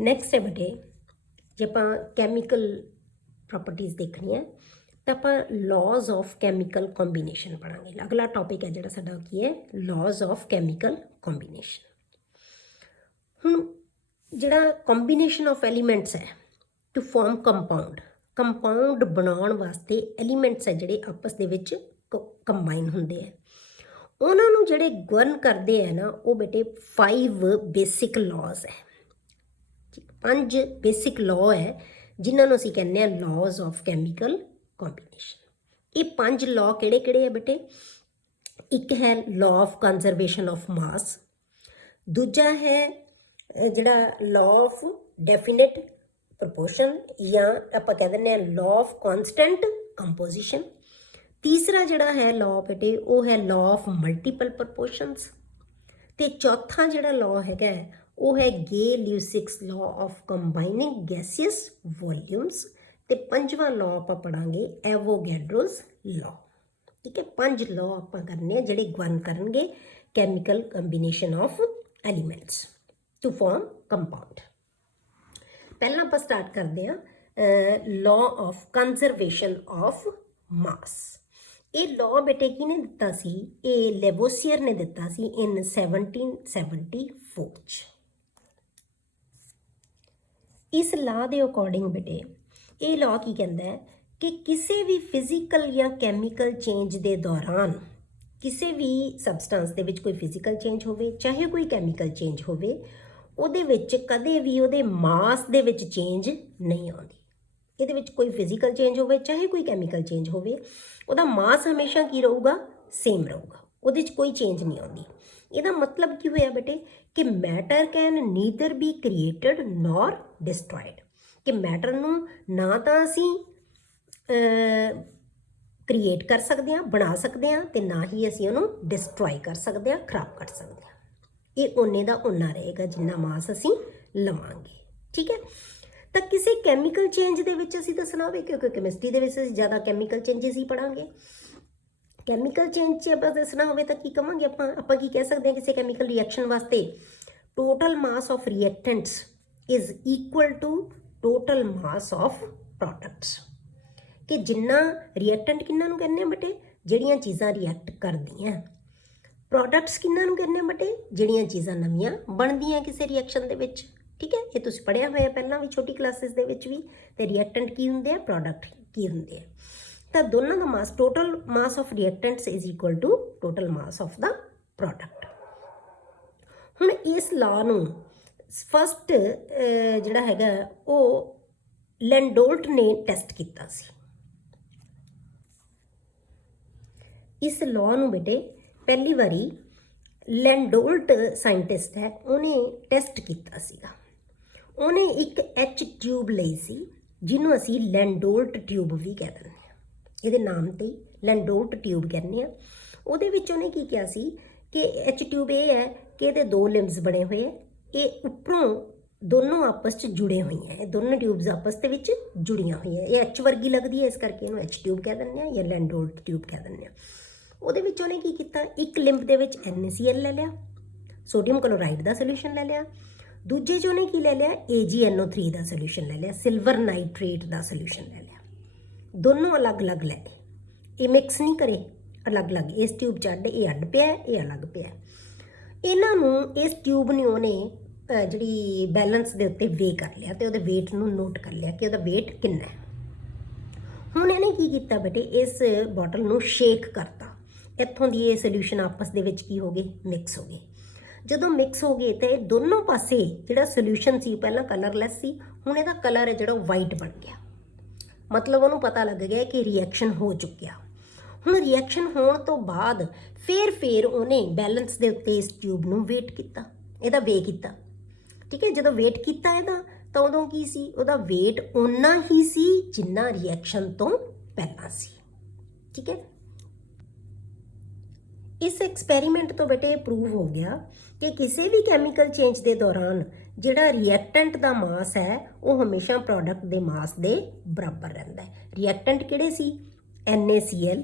Next ਹੈ ਬੇਟੇ, ਜੇ ਆਪਾਂ ਕੈਮੀਕਲ ਪ੍ਰੋਪਰਟੀਜ਼ ਦੇਖਣੀ ਹੈ ਤਾਂ ਆਪਾਂ ਲਾਜ਼ ਆਫ ਕੈਮੀਕਲ ਕੰਬੀਨੇਸ਼ਨ ਪੜਾਂਗੇ। ਅਗਲਾ ਟੌਪਿਕ ਹੈ ਜਿਹੜਾ ਸਾਡਾ ਕੀ ਹੈ, ਲਾਜ਼ ਆਫ ਕੈਮੀਕਲ ਕੰਬੀਨੇਸ਼ਨ। ਹੁਣ ਜਿਹੜਾ ਕੰਬੀਨੇਸ਼ਨ ਆਫ ਐਲੀਮੈਂਟਸ ਹੈ ਟੂ ਫਾਰਮ ਕੰਪਾਊਂਡ ਬਣਾਉਣ ਵਾਸਤੇ ਐਲੀਮੈਂਟਸ ਹੈ ਜਿਹੜੇ ਆਪਸ ਦੇ ਵਿੱਚ ਕੰਬਾਈਨ ਹੁੰਦੇ ਹੈ, ਉਹਨਾਂ ਨੂੰ ਜਿਹੜੇ ਗਵਰਨ ਕਰਦੇ ਹੈ ਨਾ ਉਹ ਬੇਟੇ 5 ਬੇਸਿਕ ਲਾਜ਼ ਹੈ। 5 ਬੇਸਿਕ ਲਾਅ ਹੈ ਜਿਨ੍ਹਾਂ ਨੂੰ ਅਸੀਂ ਕਹਿੰਦੇ ਹਾਂ ਲਾਜ਼ ਆਫ ਕੈਮੀਕਲ ਕੰਬੀਨੇਸ਼ਨ। ਇਹ 5 ਲਾਅ ਕਿਹੜੇ ਕਿਹੜੇ ਹੈ ਬੇਟੇ? ਇੱਕ ਹੈ ਲਾਅ ਆਫ ਕੰਜ਼ਰਵੇਸ਼ਨ ਆਫ ਮਾਸ, ਦੂਜਾ ਹੈ ਜਿਹੜਾ ਲਾਅ ਆਫ ਡੈਫੀਨਿਟ ਪ੍ਰਪੋਰਸ਼ਨ ਜਾਂ ਆਪਾਂ ਕਹਿ ਦਿੰਦੇ ਹਾਂ ਲਾਅ ਆਫ ਕਾਂਸਟੈਂਟ ਕੰਪੋਜੀਸ਼ਨ। ਤੀਸਰਾ ਜਿਹੜਾ ਹੈ ਲਾਅ ਬੇਟੇ ਉਹ ਹੈ ਲਾਅ ਆਫ ਮਲਟੀਪਲ ਪ੍ਰਪੋਰਸ਼ਨਸ, ਤੇ ਚੌਥਾ ਜਿਹੜਾ ਲਾਅ ਹੈਗਾ ਉਹ ਹੈ ਗੇ-ਲਿਊਸਿਕਸ ਲਾਅ ਆਫ ਕੰਬਾਈਨਿੰਗ ਗੈਸੀਅਸ ਵੋਲਿਊਮਸ, ਤੇ ਪੰਜਵਾਂ ਲਾਅ ਆਪਾਂ ਪੜਾਂਗੇ ਐਵੋਗੈਡਰੋਜ਼ ਲਾਅ। ਠੀਕ ਹੈ, 5 ਲਾਅ ਆਪਾਂ ਕਰਨੇ ਆ ਜਿਹੜੇ ਗਵਰਨ ਕਰਨਗੇ chemical combination of elements to form compound. ਪਹਿਲਾਂ ਆਪਾਂ ਸਟਾਰਟ ਕਰਦੇ ਹਾਂ law of conservation of mass. ਇਹ ਲਾਅ ਬੇਟੇ ਕਿਹਨੇ ਦਿੱਤਾ ਸੀ? ਇਹ ਲੈਵੋਸੀਅਰ ਨੇ ਦਿੱਤਾ ਸੀ ਇਨ 1774 'ਚ। ਇਸ ਲਾਅ ਦੇ ਅਕੋਰਡਿੰਗ ਬੇਟੇ ਇਹ ਲਾਅ ਕੀ ਕਹਿੰਦਾ ਹੈ ਕਿ ਕਿਸੇ ਵੀ ਫਿਜ਼ੀਕਲ ਜਾਂ ਕੈਮੀਕਲ ਚੇਂਜ ਦੇ ਦੌਰਾਨ ਕਿਸੇ ਵੀ ਸਬਸਟੈਂਸ ਦੇ ਵਿੱਚ ਕੋਈ ਫਿਜ਼ੀਕਲ ਚੇਂਜ ਹੋਵੇ ਚਾਹੇ ਕੋਈ ਕੈਮੀਕਲ ਚੇਂਜ ਹੋਵੇ, ਉਹਦੇ ਵਿੱਚ ਕਦੇ ਵੀ ਉਹਦੇ ਮਾਸ ਦੇ ਵਿੱਚ ਚੇਂਜ ਨਹੀਂ ਆਉਂਦੀ। ਇਹਦੇ ਵਿੱਚ ਕੋਈ ਫਿਜ਼ੀਕਲ ਚੇਂਜ ਹੋਵੇ ਚਾਹੇ ਕੋਈ ਕੈਮੀਕਲ ਚੇਂਜ ਹੋਵੇ, ਉਹਦਾ ਮਾਸ ਹਮੇਸ਼ਾ ਕੀ ਰਹੂਗਾ? ਸੇਮ ਰਹੂਗਾ, ਉਹਦੇ 'ਚ ਕੋਈ ਚੇਂਜ ਨਹੀਂ ਆਉਂਦੀ। ਇਹਦਾ ਮਤਲਬ ਕੀ ਹੋਇਆ ਬੇਟੇ ਕਿ matter can neither B created nor destroyed, ਕਿ ਮੈਟਰ ਨੂੰ ਨਾ ਤਾਂ ਅਸੀਂ ਕ੍ਰੀਏਟ ਕਰ ਸਕਦੇ ਹਾਂ, ਬਣਾ ਸਕਦੇ ਹਾਂ, ਤੇ ਨਾ ਹੀ ਅਸੀਂ ਉਹਨੂੰ ਡਿਸਟਰੋਏ ਕਰ ਸਕਦੇ ਹਾਂ, ਖਰਾਬ ਕਰ ਸਕਦੇ ਹਾਂ। ਇਹ ਓਨੇ ਦਾ ਓਨਾ ਰਹੇਗਾ ਜਿੰਨਾ ਮਾਸ ਅਸੀਂ ਲਵਾਂਗੇ। ਠੀਕ ਹੈ, ਤਾਂ ਕਿਸੇ ਕੈਮੀਕਲ ਚੇਂਜ ਦੇ ਵਿੱਚ ਅਸੀਂ ਦੱਸਣਾ ਹੋਵੇ, ਕਿਉਂਕਿ ਕੈਮਿਸਟਰੀ ਦੇ ਵਿੱਚ ਅਸੀਂ ਜ਼ਿਆਦਾ ਕੈਮੀਕਲ ਚੇਂਜਸ ਹੀ ਪੜਾਂਗੇ। ਕੈਮੀਕਲ ਚੇਂਜ 'ਚ ਆਪਾਂ ਦੱਸਣਾ ਹੋਵੇ ਤਾਂ ਕੀ ਕਹਾਂਗੇ ਆਪਾਂ ਕੀ ਕਹਿ ਸਕਦੇ ਹਾਂ ਕਿਸੇ ਕੈਮੀਕਲ ਰਿਐਕਸ਼ਨ ਵਾਸਤੇ? Total mass of reactants is equal to total mass of products. ਕਿ ਜਿੰਨਾ ਰਿਐਕਟੈਂਟ ਕਿਹਨਾਂ ਨੂੰ ਕਹਿੰਦੇ ਆ ਬੇਟੇ? ਜਿਹੜੀਆਂ ਚੀਜ਼ਾਂ ਰਿਐਕਟ ਕਰਦੀਆਂ। ਪ੍ਰੋਡਕਟਸ ਕਿਹਨਾਂ ਨੂੰ ਕਹਿੰਦੇ ਆ ਬੇਟੇ? ਜਿਹੜੀਆਂ ਚੀਜ਼ਾਂ ਨਵੀਆਂ ਬਣਦੀਆਂ ਕਿਸੇ ਰਿਐਕਸ਼ਨ ਦੇ ਵਿੱਚ। ਠੀਕ ਹੈ, ਇਹ ਤੁਸੀਂ ਪੜ੍ਹਿਆ ਹੋਇਆ ਪਹਿਲਾਂ ਵੀ ਛੋਟੀ ਕਲਾਸਿਸ ਦੇ ਵਿੱਚ ਵੀ। ਤੇ ਰਿਐਕਟੈਂਟ ਕੀ ਹੁੰਦੇ ਆ, ਪ੍ਰੋਡਕਟ ਕੀ ਹੁੰਦੇ ਆ। ਤਾਂ ਦੋਨਾਂ ਦਾ mass, total mass of reactants is equal to total mass of the product. ਹੁਣ ਇਸ ਲਾਅ ਨੂੰ ਫਸਟ ਜਿਹੜਾ ਹੈਗਾ ਉਹ ਲੈਂਡੋਲਟ ਨੇ ਟੈਸਟ ਕੀਤਾ ਸੀ। ਇਸ ਲਾਅ ਨੂੰ ਬੇਟੇ ਪਹਿਲੀ ਵਾਰੀ ਲੈਂਡੋਲਟ ਸਾਇੰਟਿਸਟ ਹੈ, ਉਹਨੇ ਟੈਸਟ ਕੀਤਾ ਸੀਗਾ। ਉਹਨੇ ਇੱਕ H ਟਿਊਬ ਲਈ ਸੀ ਜਿਹਨੂੰ ਅਸੀਂ ਲੈਂਡੋਲਟ ਟਿਊਬ ਵੀ ਕਹਿ ਦਿੰਦੇ ਹਾਂ। ਇਹਦੇ ਨਾਮ ਤੇ ਲੈਂਡੋਲਟ ਟਿਊਬ ਕਹਿੰਦੇ ਆ। ਉਹਦੇ ਵਿੱਚ ਉਹਨੇ ਕੀ ਕਿਹਾ ਸੀ ਕਿ H ਟਿਊਬ ਇਹ ਹੈ ਕਿ ਇਹਦੇ 2 ਲਿੰਬਸ ਬਣੇ ਹੋਏ ਹੈ, ਇਹ ਉੱਪਰੋਂ ਦੋਨੋਂ ਆਪਸ 'ਚ ਜੁੜੇ ਹੋਈਆਂ, ਇਹ ਦੋਨੋਂ ਟਿਊਬਸ ਆਪਸ ਦੇ ਵਿੱਚ ਜੁੜੀਆਂ ਹੋਈਆਂ। ਇਹ H ਵਰਗੀ ਲੱਗਦੀ ਹੈ, ਇਸ ਕਰਕੇ ਇਹਨੂੰ H ਟਿਊਬ ਕਹਿ ਦਿੰਦੇ ਆ ਜਾਂ ਲੈਂਡੋਲਟ ਟਿਊਬ ਕਹਿ ਦਿੰਦੇ ਆ। ਉਹਦੇ ਵਿੱਚ ਉਹਨੇ ਕੀ ਕੀਤਾ, ਇੱਕ ਲਿੰਬ ਦੇ ਵਿੱਚ NaCl ਲੈ ਲਿਆ, ਸੋਡੀਅਮ ਕਲੋਰਾਈਡ ਦਾ ਸੋਲਿਊਸ਼ਨ ਲੈ ਲਿਆ। ਦੂਜੇ 'ਚ ਉਹਨੇ ਕੀ ਲੈ ਲਿਆ, AgNO3 ਦਾ ਸੋਲਿਊਸ਼ਨ ਲੈ ਲਿਆ, ਸਿਲਵਰ ਨਾਈਟ੍ਰੇਟ ਦਾ ਸੋਲਿਊਸ਼ਨ ਲੈ ਲਿਆ। ਦੋਨੋਂ ਅਲੱਗ-ਅਲੱਗ ਲੈ ਲਏ, ਇਹ ਮਿਕਸ ਨਹੀਂ ਕਰੇ, ਅਲੱਗ-ਅਲੱਗ। ਇਸ ਟਿਊਬ 'ਚ ਅੱਡ, ਇਹ ਅੱਡ ਪਿਆ, ਇਹ ਅਲੱਗ ਪਿਆ। ਇਹਨਾਂ ਨੂੰ ਇਸ ਟਿਊਬ ਨੂੰ ਉਹਨੇ ਜਿਹੜੀ ਬੈਲੈਂਸ ਦੇ ਉੱਤੇ ਵੇ ਕਰ ਲਿਆ ਤੇ ਉਹਦੇ ਵੇਟ ਨੂੰ ਨੋਟ ਕਰ ਲਿਆ ਕਿ ਉਹਦਾ ਵੇਟ ਕਿੰਨਾ ਹੈ। ਹੁਣ ਇਹਨੇ ਕੀ ਕੀਤਾ ਬੇਟੇ, ਇਸ ਬੋਟਲ ਨੂੰ ਸ਼ੇਕ ਕਰਤਾ। ਇੱਥੋਂ ਦੀ ਇਹ ਸੋਲਿਊਸ਼ਨ ਆਪਸ ਦੇ ਵਿੱਚ ਕੀ ਹੋ ਗਏ, ਮਿਕਸ ਹੋ ਗਏ। ਜਦੋਂ ਮਿਕਸ ਹੋ ਗਏ ਤੇ ਦੋਨੋਂ ਪਾਸੇ ਜਿਹੜਾ ਸੋਲਿਊਸ਼ਨ ਸੀ ਪਹਿਲਾਂ ਕਲਰਲੈਸ ਸੀ, ਹੁਣ ਇਹਦਾ ਕਲਰ ਹੈ ਜਿਹੜਾ ਵਾਈਟ ਬਣ ਗਿਆ। ਮਤਲਬ ਉਹਨੂੰ ਪਤਾ ਲੱਗ ਗਿਆ ਕਿ ਰਿਐਕਸ਼ਨ ਹੋ ਚੁੱਕਿਆ। ਹੁਣ ਰਿਐਕਸ਼ਨ ਹੋਣ ਤੋਂ ਬਾਅਦ ਫਿਰ ਉਹਨੇ ਬੈਲੈਂਸ ਦੇ ਉੱਤੇ ਇਸ ਟਿਊਬ ਨੂੰ ਵੇਟ ਕੀਤਾ, ਇਹਦਾ ਵੇ ਕੀਤਾ। ਠੀਕ ਹੈ, ਜਦੋਂ ਵੇਟ ਕੀਤਾ ਇਹਦਾ ਤਾਂ ਉਦੋਂ ਕੀ ਸੀ, ਉਹਦਾ ਵੇਟ ਓਨਾ ਹੀ ਸੀ ਜਿੰਨਾ ਰਿਐਕਸ਼ਨ ਤੋਂ ਪਹਿਲਾਂ ਸੀ। ਠੀਕ ਹੈ, ਇਸ ਐਕਸਪੈਰੀਮੈਂਟ ਤੋਂ ਬੇਟੇ ਪ੍ਰੂਵ ਹੋ ਗਿਆ ਕਿ ਕਿਸੇ ਵੀ ਕੈਮੀਕਲ ਚੇਂਜ ਦੇ ਦੌਰਾਨ ਜਿਹੜਾ ਰਿਐਕਟੈਂਟ ਦਾ ਮਾਸ ਹੈ ਉਹ ਹਮੇਸ਼ਾ ਪ੍ਰੋਡਕਟ ਦੇ ਮਾਸ ਦੇ ਬਰਾਬਰ ਰਹਿੰਦਾ ਹੈ। ਰਿਐਕਟੈਂਟ ਕਿਹੜੇ ਸੀ? NaCl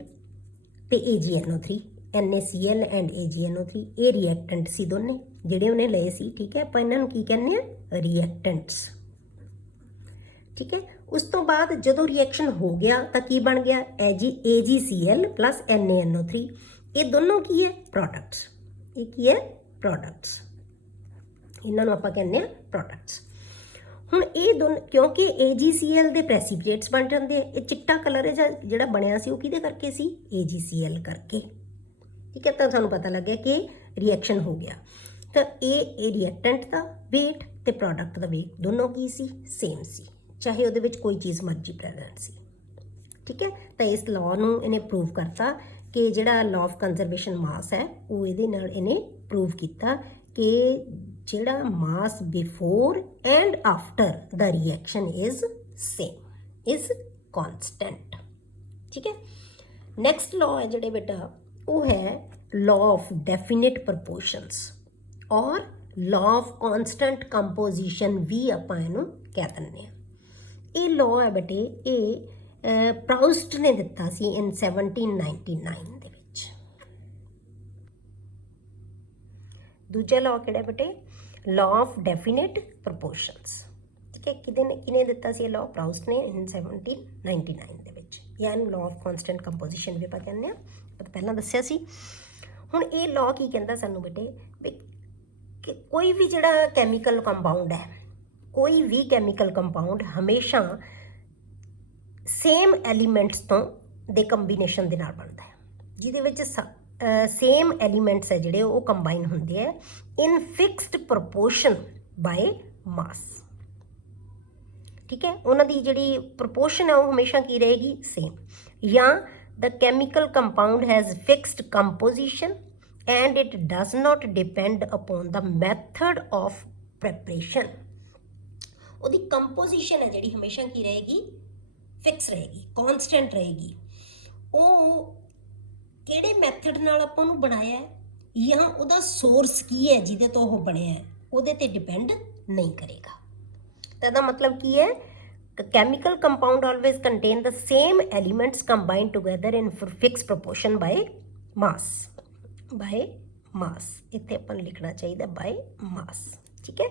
ਤੇ AgNO3। NaCl ਐਂਡ AgNO3 ਇਹ ਰਿਐਕਟੈਂਟ ਸੀ ਦੋਨੇ, ਜਿਹੜੇ ਉਹਨੇ ਲਏ ਸੀ, ਠੀਕ ਹੈ। ਆਪਾਂ ਇਹਨਾਂ ਨੂੰ ਕੀ ਕਹਿੰਦੇ ਆ, ਰਿਐਕਟੈਂਟਸ, ਠੀਕ ਹੈ। ਉਸ ਤੋਂ ਬਾਅਦ ਜਦੋਂ ਰਿਐਕਸ਼ਨ ਹੋ ਗਿਆ ਤਾਂ ਕੀ ਬਣ ਗਿਆ, AgCl plus NaNO3। ਇਹ ਦੋਨੋਂ ਕੀ ਹੈ, ਪ੍ਰੋਡਕਟਸ। ਇਹ ਕੀ ਹੈ, ਪ੍ਰੋਡਕਟਸ। ਇਹਨਾਂ ਨੂੰ ਆਪਾਂ ਕਹਿੰਦੇ ਆ ਪ੍ਰੋਡਕਟਸ। ਹੁਣ ਇਹ ਦੋਨੋਂ, ਕਿਉਂਕਿ AgCl ਦੇ ਪ੍ਰੈਸੀਪੀਟੇਟਸ ਬਣ ਜਾਂਦੇ ਆ। ਇਹ ਚਿੱਟਾ ਕਲਰ ਜਿਹੜਾ ਬਣਿਆ ਸੀ ਉਹ ਕਿਹਦੇ ਕਰਕੇ ਸੀ, AgCl ਕਰਕੇ, ਠੀਕ ਹੈ। ਤਾਂ ਸਾਨੂੰ ਪਤਾ ਲੱਗਿਆ ਕਿ ਰਿਐਕਸ਼ਨ ਹੋ ਗਿਆ। ਤਾਂ ਇਹ ਰਿਐਕਟੈਂਟ ਦਾ ਵੇਟ ਤੇ ਪ੍ਰੋਡਕਟ ਦਾ ਵੇਟ ਦੋਨੋਂ ਕੀ ਸੀ, ਸੇਮ ਸੀ, ਚਾਹੇ ਉਹਦੇ ਵਿੱਚ ਕੋਈ ਚੀਜ਼ ਮਰਜ਼ੀ ਪ੍ਰੈਜ਼ੈਂਟ ਸੀ, ਠੀਕ ਹੈ। ਤਾਂ ਇਸ ਲਾਅ ਨੂੰ ਇਹਨੇ ਪ੍ਰੂਵ ਕਰਤਾ ਕਿ ਜਿਹੜਾ ਲਾਅ ਆਫ ਕੰਜ਼ਰਵੇਸ਼ਨ ਮਾਸ ਹੈ ਉਹ ਇਹਦੇ ਨਾਲ ਇਹਨੇ ਪ੍ਰੂਵ ਕੀਤਾ ਕਿ ਜਿਹੜਾ mass before and after the reaction is same, is constant, ਠੀਕ ਹੈ। ਨੈਕਸਟ ਲਾਅ ਹੈ ਜਿਹੜੇ ਬੇਟਾ, ਉਹ ਹੈ ਲਾਅ ਆਫ ਡੈਫੀਨਿਟ ਪ੍ਰਪੋਰਸ਼ਨਸ ਔਰ ਲਾਅ ਆਫ ਕੌਨਸਟੈਂਟ ਕੰਪੋਜੀਸ਼ਨ ਵੀ ਆਪਾਂ ਇਹਨੂੰ ਕਹਿ ਦਿੰਦੇ ਹਾਂ। ਇਹ ਲਾਅ ਹੈ ਬੇਟੇ, ਇਹ ਪ੍ਰਾਉਸਟ ਨੇ ਦਿੱਤਾ ਸੀ ਇਨ 1799 ਦੇ ਵਿੱਚ। ਦੂਜਾ ਲਾਅ ਕਿਹੜਾ ਬੇਟੇ, ਲਾਅ ਆਫ ਡੈਫੀਨਿਟ ਪ੍ਰਪੋਰਸ਼ਨਸ, ਠੀਕ ਹੈ। ਕਿਹਨੇ ਦਿੱਤਾ ਸੀ ਇਹ ਲਾਅ, ਪ੍ਰਾਉਸਟ ਨੇ ਇਨ 1799 ਦੇ ਵਿੱਚ। ਜਾਂ ਇਹਨੂੰ ਲਾਅ ਆਫ ਕੌਨਸਟੈਂਟ ਕੰਪੋਜੀਸ਼ਨ ਵੀ ਆਪਾਂ ਕਹਿੰਦੇ ਹਾਂ, ਆਪਾਂ ਪਹਿਲਾਂ ਦੱਸਿਆ ਸੀ। ਹੁਣ ਇਹ ਲਾਅ ਕੀ ਕਹਿੰਦਾ ਸਾਨੂੰ ਬੇਟੇ, ਵੀ ਕਿ ਕੋਈ ਵੀ ਜਿਹੜਾ ਕੈਮੀਕਲ ਕੰਪਾਊਂਡ ਹੈ, ਕੋਈ ਵੀ ਕੈਮੀਕਲ ਕੰਪਾਊਂਡ ਹਮੇਸ਼ਾ ਸੇਮ ਐਲੀਮੈਂਟਸ ਤੋਂ ਦੇ ਕੰਬੀਨੇਸ਼ਨ ਦੇ ਨਾਲ ਬਣਦਾ ਹੈ, ਜਿਹਦੇ ਵਿੱਚ ਸੇਮ ਐਲੀਮੈਂਟਸ ਹੈ ਜਿਹੜੇ ਉਹ ਕੰਬਾਈਨ ਹੁੰਦੇ ਆ ਇਨ ਫਿਕਸਡ ਪ੍ਰਪੋਰਸ਼ਨ ਬਾਏ ਮਾਸ, ਠੀਕ ਹੈ। ਉਹਨਾਂ ਦੀ ਜਿਹੜੀ ਪ੍ਰਪੋਰਸ਼ਨ ਹੈ ਉਹ ਹਮੇਸ਼ਾ ਕੀ ਰਹੇਗੀ, ਸੇਮ। ਜਾਂ the chemical compound has fixed composition and it does not depend upon the method of preparation। ਉਹਦੀ ਕੰਪੋਜੀਸ਼ਨ ਹੈ ਜਿਹੜੀ ਹਮੇਸ਼ਾ ਕੀ ਰਹੇਗੀ, ਫਿਕਸ ਰਹੇਗੀ, ਕੌਨਸਟੈਂਟ ਰਹੇਗੀ। ਉਹ ਕਿਹੜੇ ਮੈਥਡ ਨਾਲ ਆਪਾਂ ਨੂੰ ਬਣਾਇਆ ਹੈ ਜਾਂ ਉਹਦਾ ਸੋਰਸ ਕੀ ਹੈ ਜਿਹਦੇ ਤੋਂ ਉਹ ਬਣਿਆ ਹੈ, ਉਹਦੇ ਤੇ ਡਿਪੈਂਡ ਨਹੀਂ ਕਰੇਗਾ। ਤਾਂ ਇਹਦਾ ਮਤਲਬ ਕੀ ਹੈ, chemical compound always contain the same elements combined together in fixed proportion by mass, by mass। ਇੱਥੇ ਆਪਾਂ ਨੂੰ ਲਿਖਣਾ ਚਾਹੀਦਾ by mass, ਠੀਕ ਹੈ।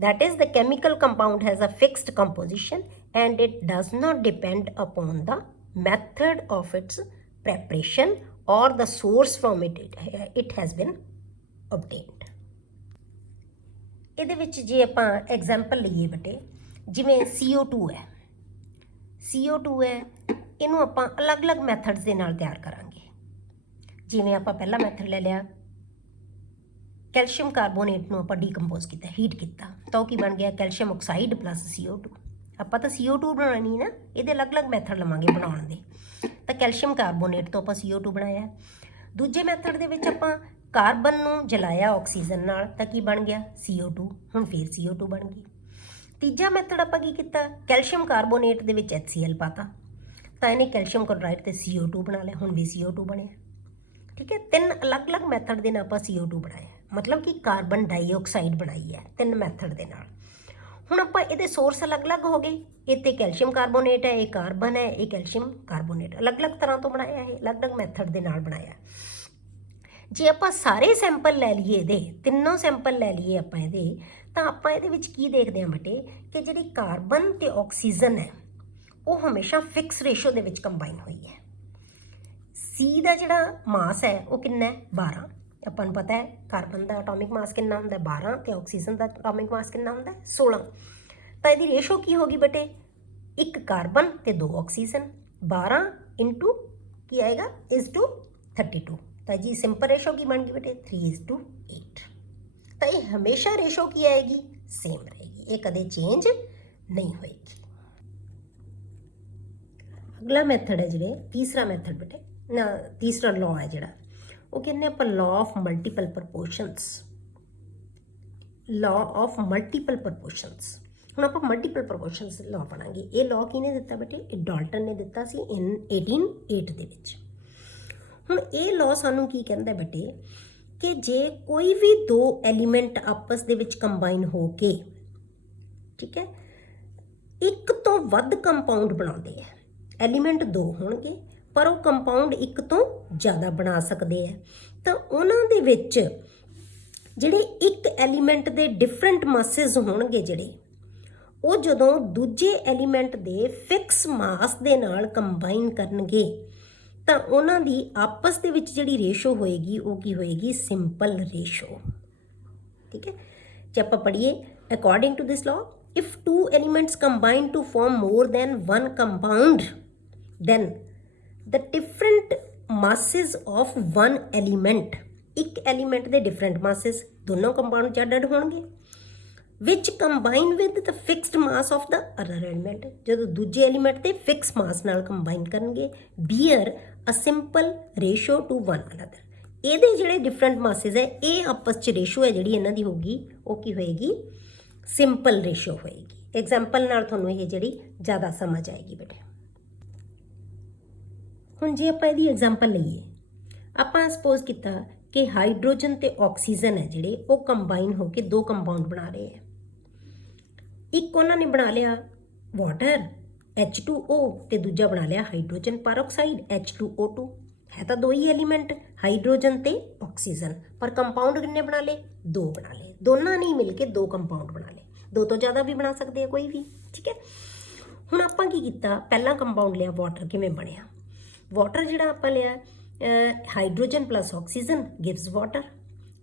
that is the chemical compound has a fixed composition and it does not depend upon the method of its preparation or the source from it has been obtained। ਇਹਦੇ ਵਿੱਚ ਜੇ ਆਪਾਂ ਐਗਜ਼ਾਮਪਲ ਲਈਏ ਬੇਟੇ, ਜਿਵੇਂ CO2 ਹੈ, CO2 ਹੈ, ਇਹਨੂੰ ਆਪਾਂ ਅਲੱਗ-ਅਲੱਗ ਮੈਥਡਸ ਦੇ ਨਾਲ ਤਿਆਰ ਕਰਾਂਗੇ। ਜਿਵੇਂ ਆਪਾਂ ਪਹਿਲਾ ਮੈਥਡ ਲੈ ਲਿਆ, ਕੈਲਸ਼ੀਅਮ ਕਾਰਬੋਨੇਟ ਨੂੰ ਆਪਾਂ ਡੀਕੰਪੋਜ਼ ਕੀਤਾ, ਹੀਟ ਕੀਤਾ, ਤਾਂ ਉਹ ਕੀ ਬਣ ਗਿਆ, ਕੈਲਸ਼ੀਅਮ ਆਕਸਾਈਡ ਪਲੱਸ CO2। ਆਪਾਂ ਤਾਂ CO2 ਬਣਾਉਣੀ ਨਾ, ਇਹਦੇ ਅਲੱਗ-ਅਲੱਗ ਮੈਥਡ ਲਵਾਂਗੇ ਬਣਾਉਣ ਦੇ। ਤਾਂ ਕੈਲਸ਼ੀਅਮ ਕਾਰਬੋਨੇਟ ਤੋਂ ਆਪਾਂ CO2 ਬਣਾਇਆ। ਦੂਜੇ ਮੈਥਡ ਦੇ ਵਿੱਚ ਆਪਾਂ ਕਾਰਬਨ ਨੂੰ ਜਲਾਇਆ ਆਕਸੀਜਨ ਨਾਲ, ਤਾਂ ਕੀ ਬਣ ਗਿਆ, CO2। ਹੁਣ ਫਿਰ CO2 ਬਣ ਗਈ। ਤੀਜਾ ਮੈਥਡ ਆਪਾਂ ਕੀ ਕੀਤਾ, ਕੈਲਸ਼ੀਅਮ ਕਾਰਬੋਨੇਟ ਦੇ ਵਿੱਚ HCl ਪਾਤਾ, ਤਾਂ ਇਹਨੇ ਕੈਲਸ਼ੀਅਮ ਕਲੋਰਾਈਡ ਤੇ CO2 ਬਣਾ ਲਿਆ, ਹੁਣ ਵੀ CO2 ਬਣਿਆ, ਠੀਕ ਹੈ। ਤਿੰਨ ਅਲੱਗ-ਅਲੱਗ ਮੈਥਡ ਦੇ ਨਾਲ ਆਪਾਂ CO2 ਬਣਾਇਆ, ਮਤਲਬ ਕਿ ਕਾਰਬਨ ਡਾਈਆਕਸਾਈਡ ਬਣਾਈ ਹੈ ਤਿੰਨ ਮੈਥਡ ਦੇ ਨਾਲ। ਹੁਣ ਆਪਾਂ ਇਹਦੇ ਸੋਰਸ ਅਲੱਗ-ਅਲੱਗ ਹੋ ਗਏ, ਇਹ ਤੇ ਕੈਲਸ਼ੀਅਮ ਕਾਰਬੋਨੇਟ ਹੈ, ਇਹ ਕਾਰਬਨ ਹੈ, ਇਹ ਕੈਲਸ਼ੀਅਮ ਕਾਰਬੋਨੇਟ, ਅਲੱਗ-ਅਲੱਗ ਤਰ੍ਹਾਂ ਤੋਂ ਬਣਾਇਆ, ਇਹ ਅਲੱਗ-ਅਲੱਗ ਮੈਥਡ ਦੇ ਨਾਲ ਬਣਾਇਆ। ਜੇ ਆਪਾਂ ਸਾਰੇ ਸੈਂਪਲ ਲੈ ਲਈਏ, ਇਹਦੇ ਤਿੰਨੋਂ ਸੈਂਪਲ ਲੈ ਲਈਏ ਆਪਾਂ ਇਹਦੇ, ਤਾਂ ਆਪਾਂ ਇਹਦੇ ਵਿੱਚ ਕੀ ਦੇਖਦੇ ਹਾਂ ਬੇਟੇ, ਕਿ ਜਿਹੜੀ ਕਾਰਬਨ ਤੇ ਆਕਸੀਜਨ ਹੈ ਉਹ ਹਮੇਸ਼ਾ ਫਿਕਸ ਰੇਸ਼ੋ ਦੇ ਵਿੱਚ ਕੰਬਾਈਨ ਹੋਈ ਹੈ। C ਦਾ ਜਿਹੜਾ ਮਾਸ ਹੈ ਉਹ ਕਿੰਨਾ ਹੈ, 12। ਆਪਾਂ ਨੂੰ ਪਤਾ ਹੈ ਕਾਰਬਨ ਦਾ ਐਟੋਮਿਕ ਮਾਸ ਕਿੰਨਾ ਹੁੰਦਾ, 12, ਤੇ ਆਕਸੀਜਨ ਦਾ ਐਟੋਮਿਕ ਮਾਸ ਕਿੰਨਾ ਹੁੰਦਾ, 16। ਤਾਂ ਇਹਦੀ ਰੇਸ਼ੋ ਕੀ ਹੋਗੀ ਬੇਟੇ, 1 ਕਾਰਬਨ ਤੇ 2 ਆਕਸੀਜਨ, 12 ਇੰਟੂ ਕੀ ਆਏਗਾ, /32। ਤਾਂ ਜੀ ਸਿੰਪਲ ਰੇਸ਼ੋ ਕੀ ਬਣ ਗਈ ਬੇਟੇ, 3:8। ਤਾਂ ਇਹ ਹਮੇਸ਼ਾ ਰੇਸ਼ੋ ਕੀ ਆਏਗੀ, ਸੇਮ ਰਹੇਗੀ, ਇਹ ਕਦੇ ਚੇਂਜ ਨਹੀਂ ਹੋਏਗੀ। ਅਗਲਾ ਮੈਥਡ ਹੈ ਜਿਹੜੇ, ਤੀਸਰਾ ਮੈਥਡ ਬੇਟੇ ਨਾ, ਤੀਸਰਾ ਲਾਅ ਹੈ ਜਿਹੜਾ, ਉਹ ਕਹਿੰਦੇ ਆਪਾਂ law of multiple proportions. Law of multiple proportions. ਹੁਣ ਆਪਾਂ ਮਲਟੀਪਲ ਪ੍ਰਪੋਰਸ਼ਨਸ ਲਾਅ ਪੜਾਂਗੇ। ਇਹ ਲਾਅ ਕਿਹਨੇ ਦਿੱਤਾ ਬੇਟੇ, ਇਹ ਡਾਲਟਨ ਨੇ ਦਿੱਤਾ ਸੀ ਇਨ 1808 ਦੇ ਵਿੱਚ। ਹੁਣ ਇਹ ਲਾਅ ਸਾਨੂੰ ਕੀ ਕਹਿੰਦਾ ਬੇਟੇ, ਕਿ ਜੇ ਕੋਈ ਵੀ ਦੋ ਐਲੀਮੈਂਟ ਆਪਸ ਦੇ ਵਿੱਚ ਕੰਬਾਈਨ ਹੋ ਕੇ, ਠੀਕ ਹੈ, ਇੱਕ ਤੋਂ ਵੱਧ ਕੰਪਾਊਂਡ ਬਣਾਉਂਦੇ ਆ, ਐਲੀਮੈਂਟ 2 ਹੋਣਗੇ ਪਰ ਉਹ ਕੰਪਾਊਂਡ ਇੱਕ ਤੋਂ ਜ਼ਿਆਦਾ ਬਣਾ ਸਕਦੇ ਆ, ਤਾਂ ਉਹਨਾਂ ਦੇ ਵਿੱਚ ਜਿਹੜੇ ਇੱਕ ਐਲੀਮੈਂਟ ਦੇ ਡਿਫਰੈਂਟ ਮਾਸਿਸ ਹੋਣਗੇ ਜਿਹੜੇ ਉਹ ਜਦੋਂ ਦੂਜੇ ਐਲੀਮੈਂਟ ਦੇ ਫਿਕਸ ਮਾਸ ਦੇ ਨਾਲ ਕੰਬਾਈਨ ਕਰਨਗੇ ਤਾਂ ਉਹਨਾਂ ਦੀ ਆਪਸ ਦੇ ਵਿੱਚ ਜਿਹੜੀ ਰੇਸ਼ੋ ਹੋਏਗੀ ਉਹ ਕੀ ਹੋਏਗੀ, ਸਿੰਪਲ ਰੇਸ਼ੋ। ਠੀਕ ਹੈ, ਜੇ ਆਪਾਂ ਪੜ੍ਹੀਏ according to this law, if two elements combine to form more than one compound, then the different masses of one element, ਇੱਕ element ਦੇ different masses ਦੋਨੋਂ compound ਚ ਅੱਡ ਹੋਣਗੇ, which combine with the fixed mass of the other element, ਜਦੋਂ ਦੂਜੇ element ਦੇ fixed mass ਨਾਲ combine ਕਰਨਗੇ, bear a simple ratio to one another, ਇਹਦੇ ਜਿਹੜੇ different masses ਹੈ ਇਹ ਆਪਸ ਚ ਰੇਸ਼ੋ ਹੈ ਜਿਹੜੀ ਇਹਨਾਂ ਦੀ ਹੋਗੀ ਉਹ ਕੀ ਹੋਏਗੀ, ਸਿੰਪਲ ਰੇਸ਼ੋ ਹੋਏਗੀ। ਐਗਜ਼ਾਮਪਲ ਨਾਲ ਤੁਹਾਨੂੰ ਇਹ ਜਿਹੜੀ ਜ਼ਿਆਦਾ ਸਮਝ ਆਏਗੀ ਬੇਟੇ। ਹੁਣ ਜੇ ਆਪਾਂ ਇਹਦੀ ਐਗਜ਼ਾਮਪਲ ਲਈਏ, ਆਪਾਂ ਸਪੋਜ਼ ਕੀਤਾ ਕਿ ਹਾਈਡਰੋਜਨ ਤੇ ਆਕਸੀਜਨ ਹੈ ਜਿਹੜੇ ਉਹ ਕੰਬਾਈਨ ਹੋ ਕੇ ਦੋ ਕੰਪਾਊਂਡ ਬਣਾ ਰਹੇ ਹੈ। ਇੱਕ ਉਹਨਾਂ ਨੇ ਬਣਾ ਲਿਆ ਵਾਟਰ H2O ਤੇ ਦੂਜਾ ਬਣਾ ਲਿਆ ਹਾਈਡਰੋਜਨ ਪਰਆਕਸਾਈਡ H2O2, ਹੈ ਤਾਂ ਦੋ ਹੀ ਐਲੀਮੈਂਟ ਹਾਈਡਰੋਜਨ ਤੇ ਆਕਸੀਜਨ, ਪਰ ਕੰਪਾਊਂਡ ਕਿੰਨੇ ਬਣਾ ਲਏ, ਦੋ ਬਣਾ ਲਏ। ਦੋਨਾਂ ਨੇ ਮਿਲ ਕੇ ਦੋ ਕੰਪਾਊਂਡ ਬਣਾ ਲਏ, ਦੋ ਤੋਂ ਜ਼ਿਆਦਾ ਵੀ ਬਣਾ ਸਕਦੇ ਆ ਕੋਈ ਵੀ। ਠੀਕ ਹੈ, ਹੁਣ ਆਪਾਂ ਕੀ ਕੀਤਾ, ਪਹਿਲਾ ਕੰਪਾਊਂਡ ਲਿਆ ਵਾਟਰ। ਕਿਵੇਂ ਬਣਿਆ ਵਾਟਰ, ਜਿਹੜਾ ਆਪਾਂ ਲਿਆ hydrogen plus oxygen gives water,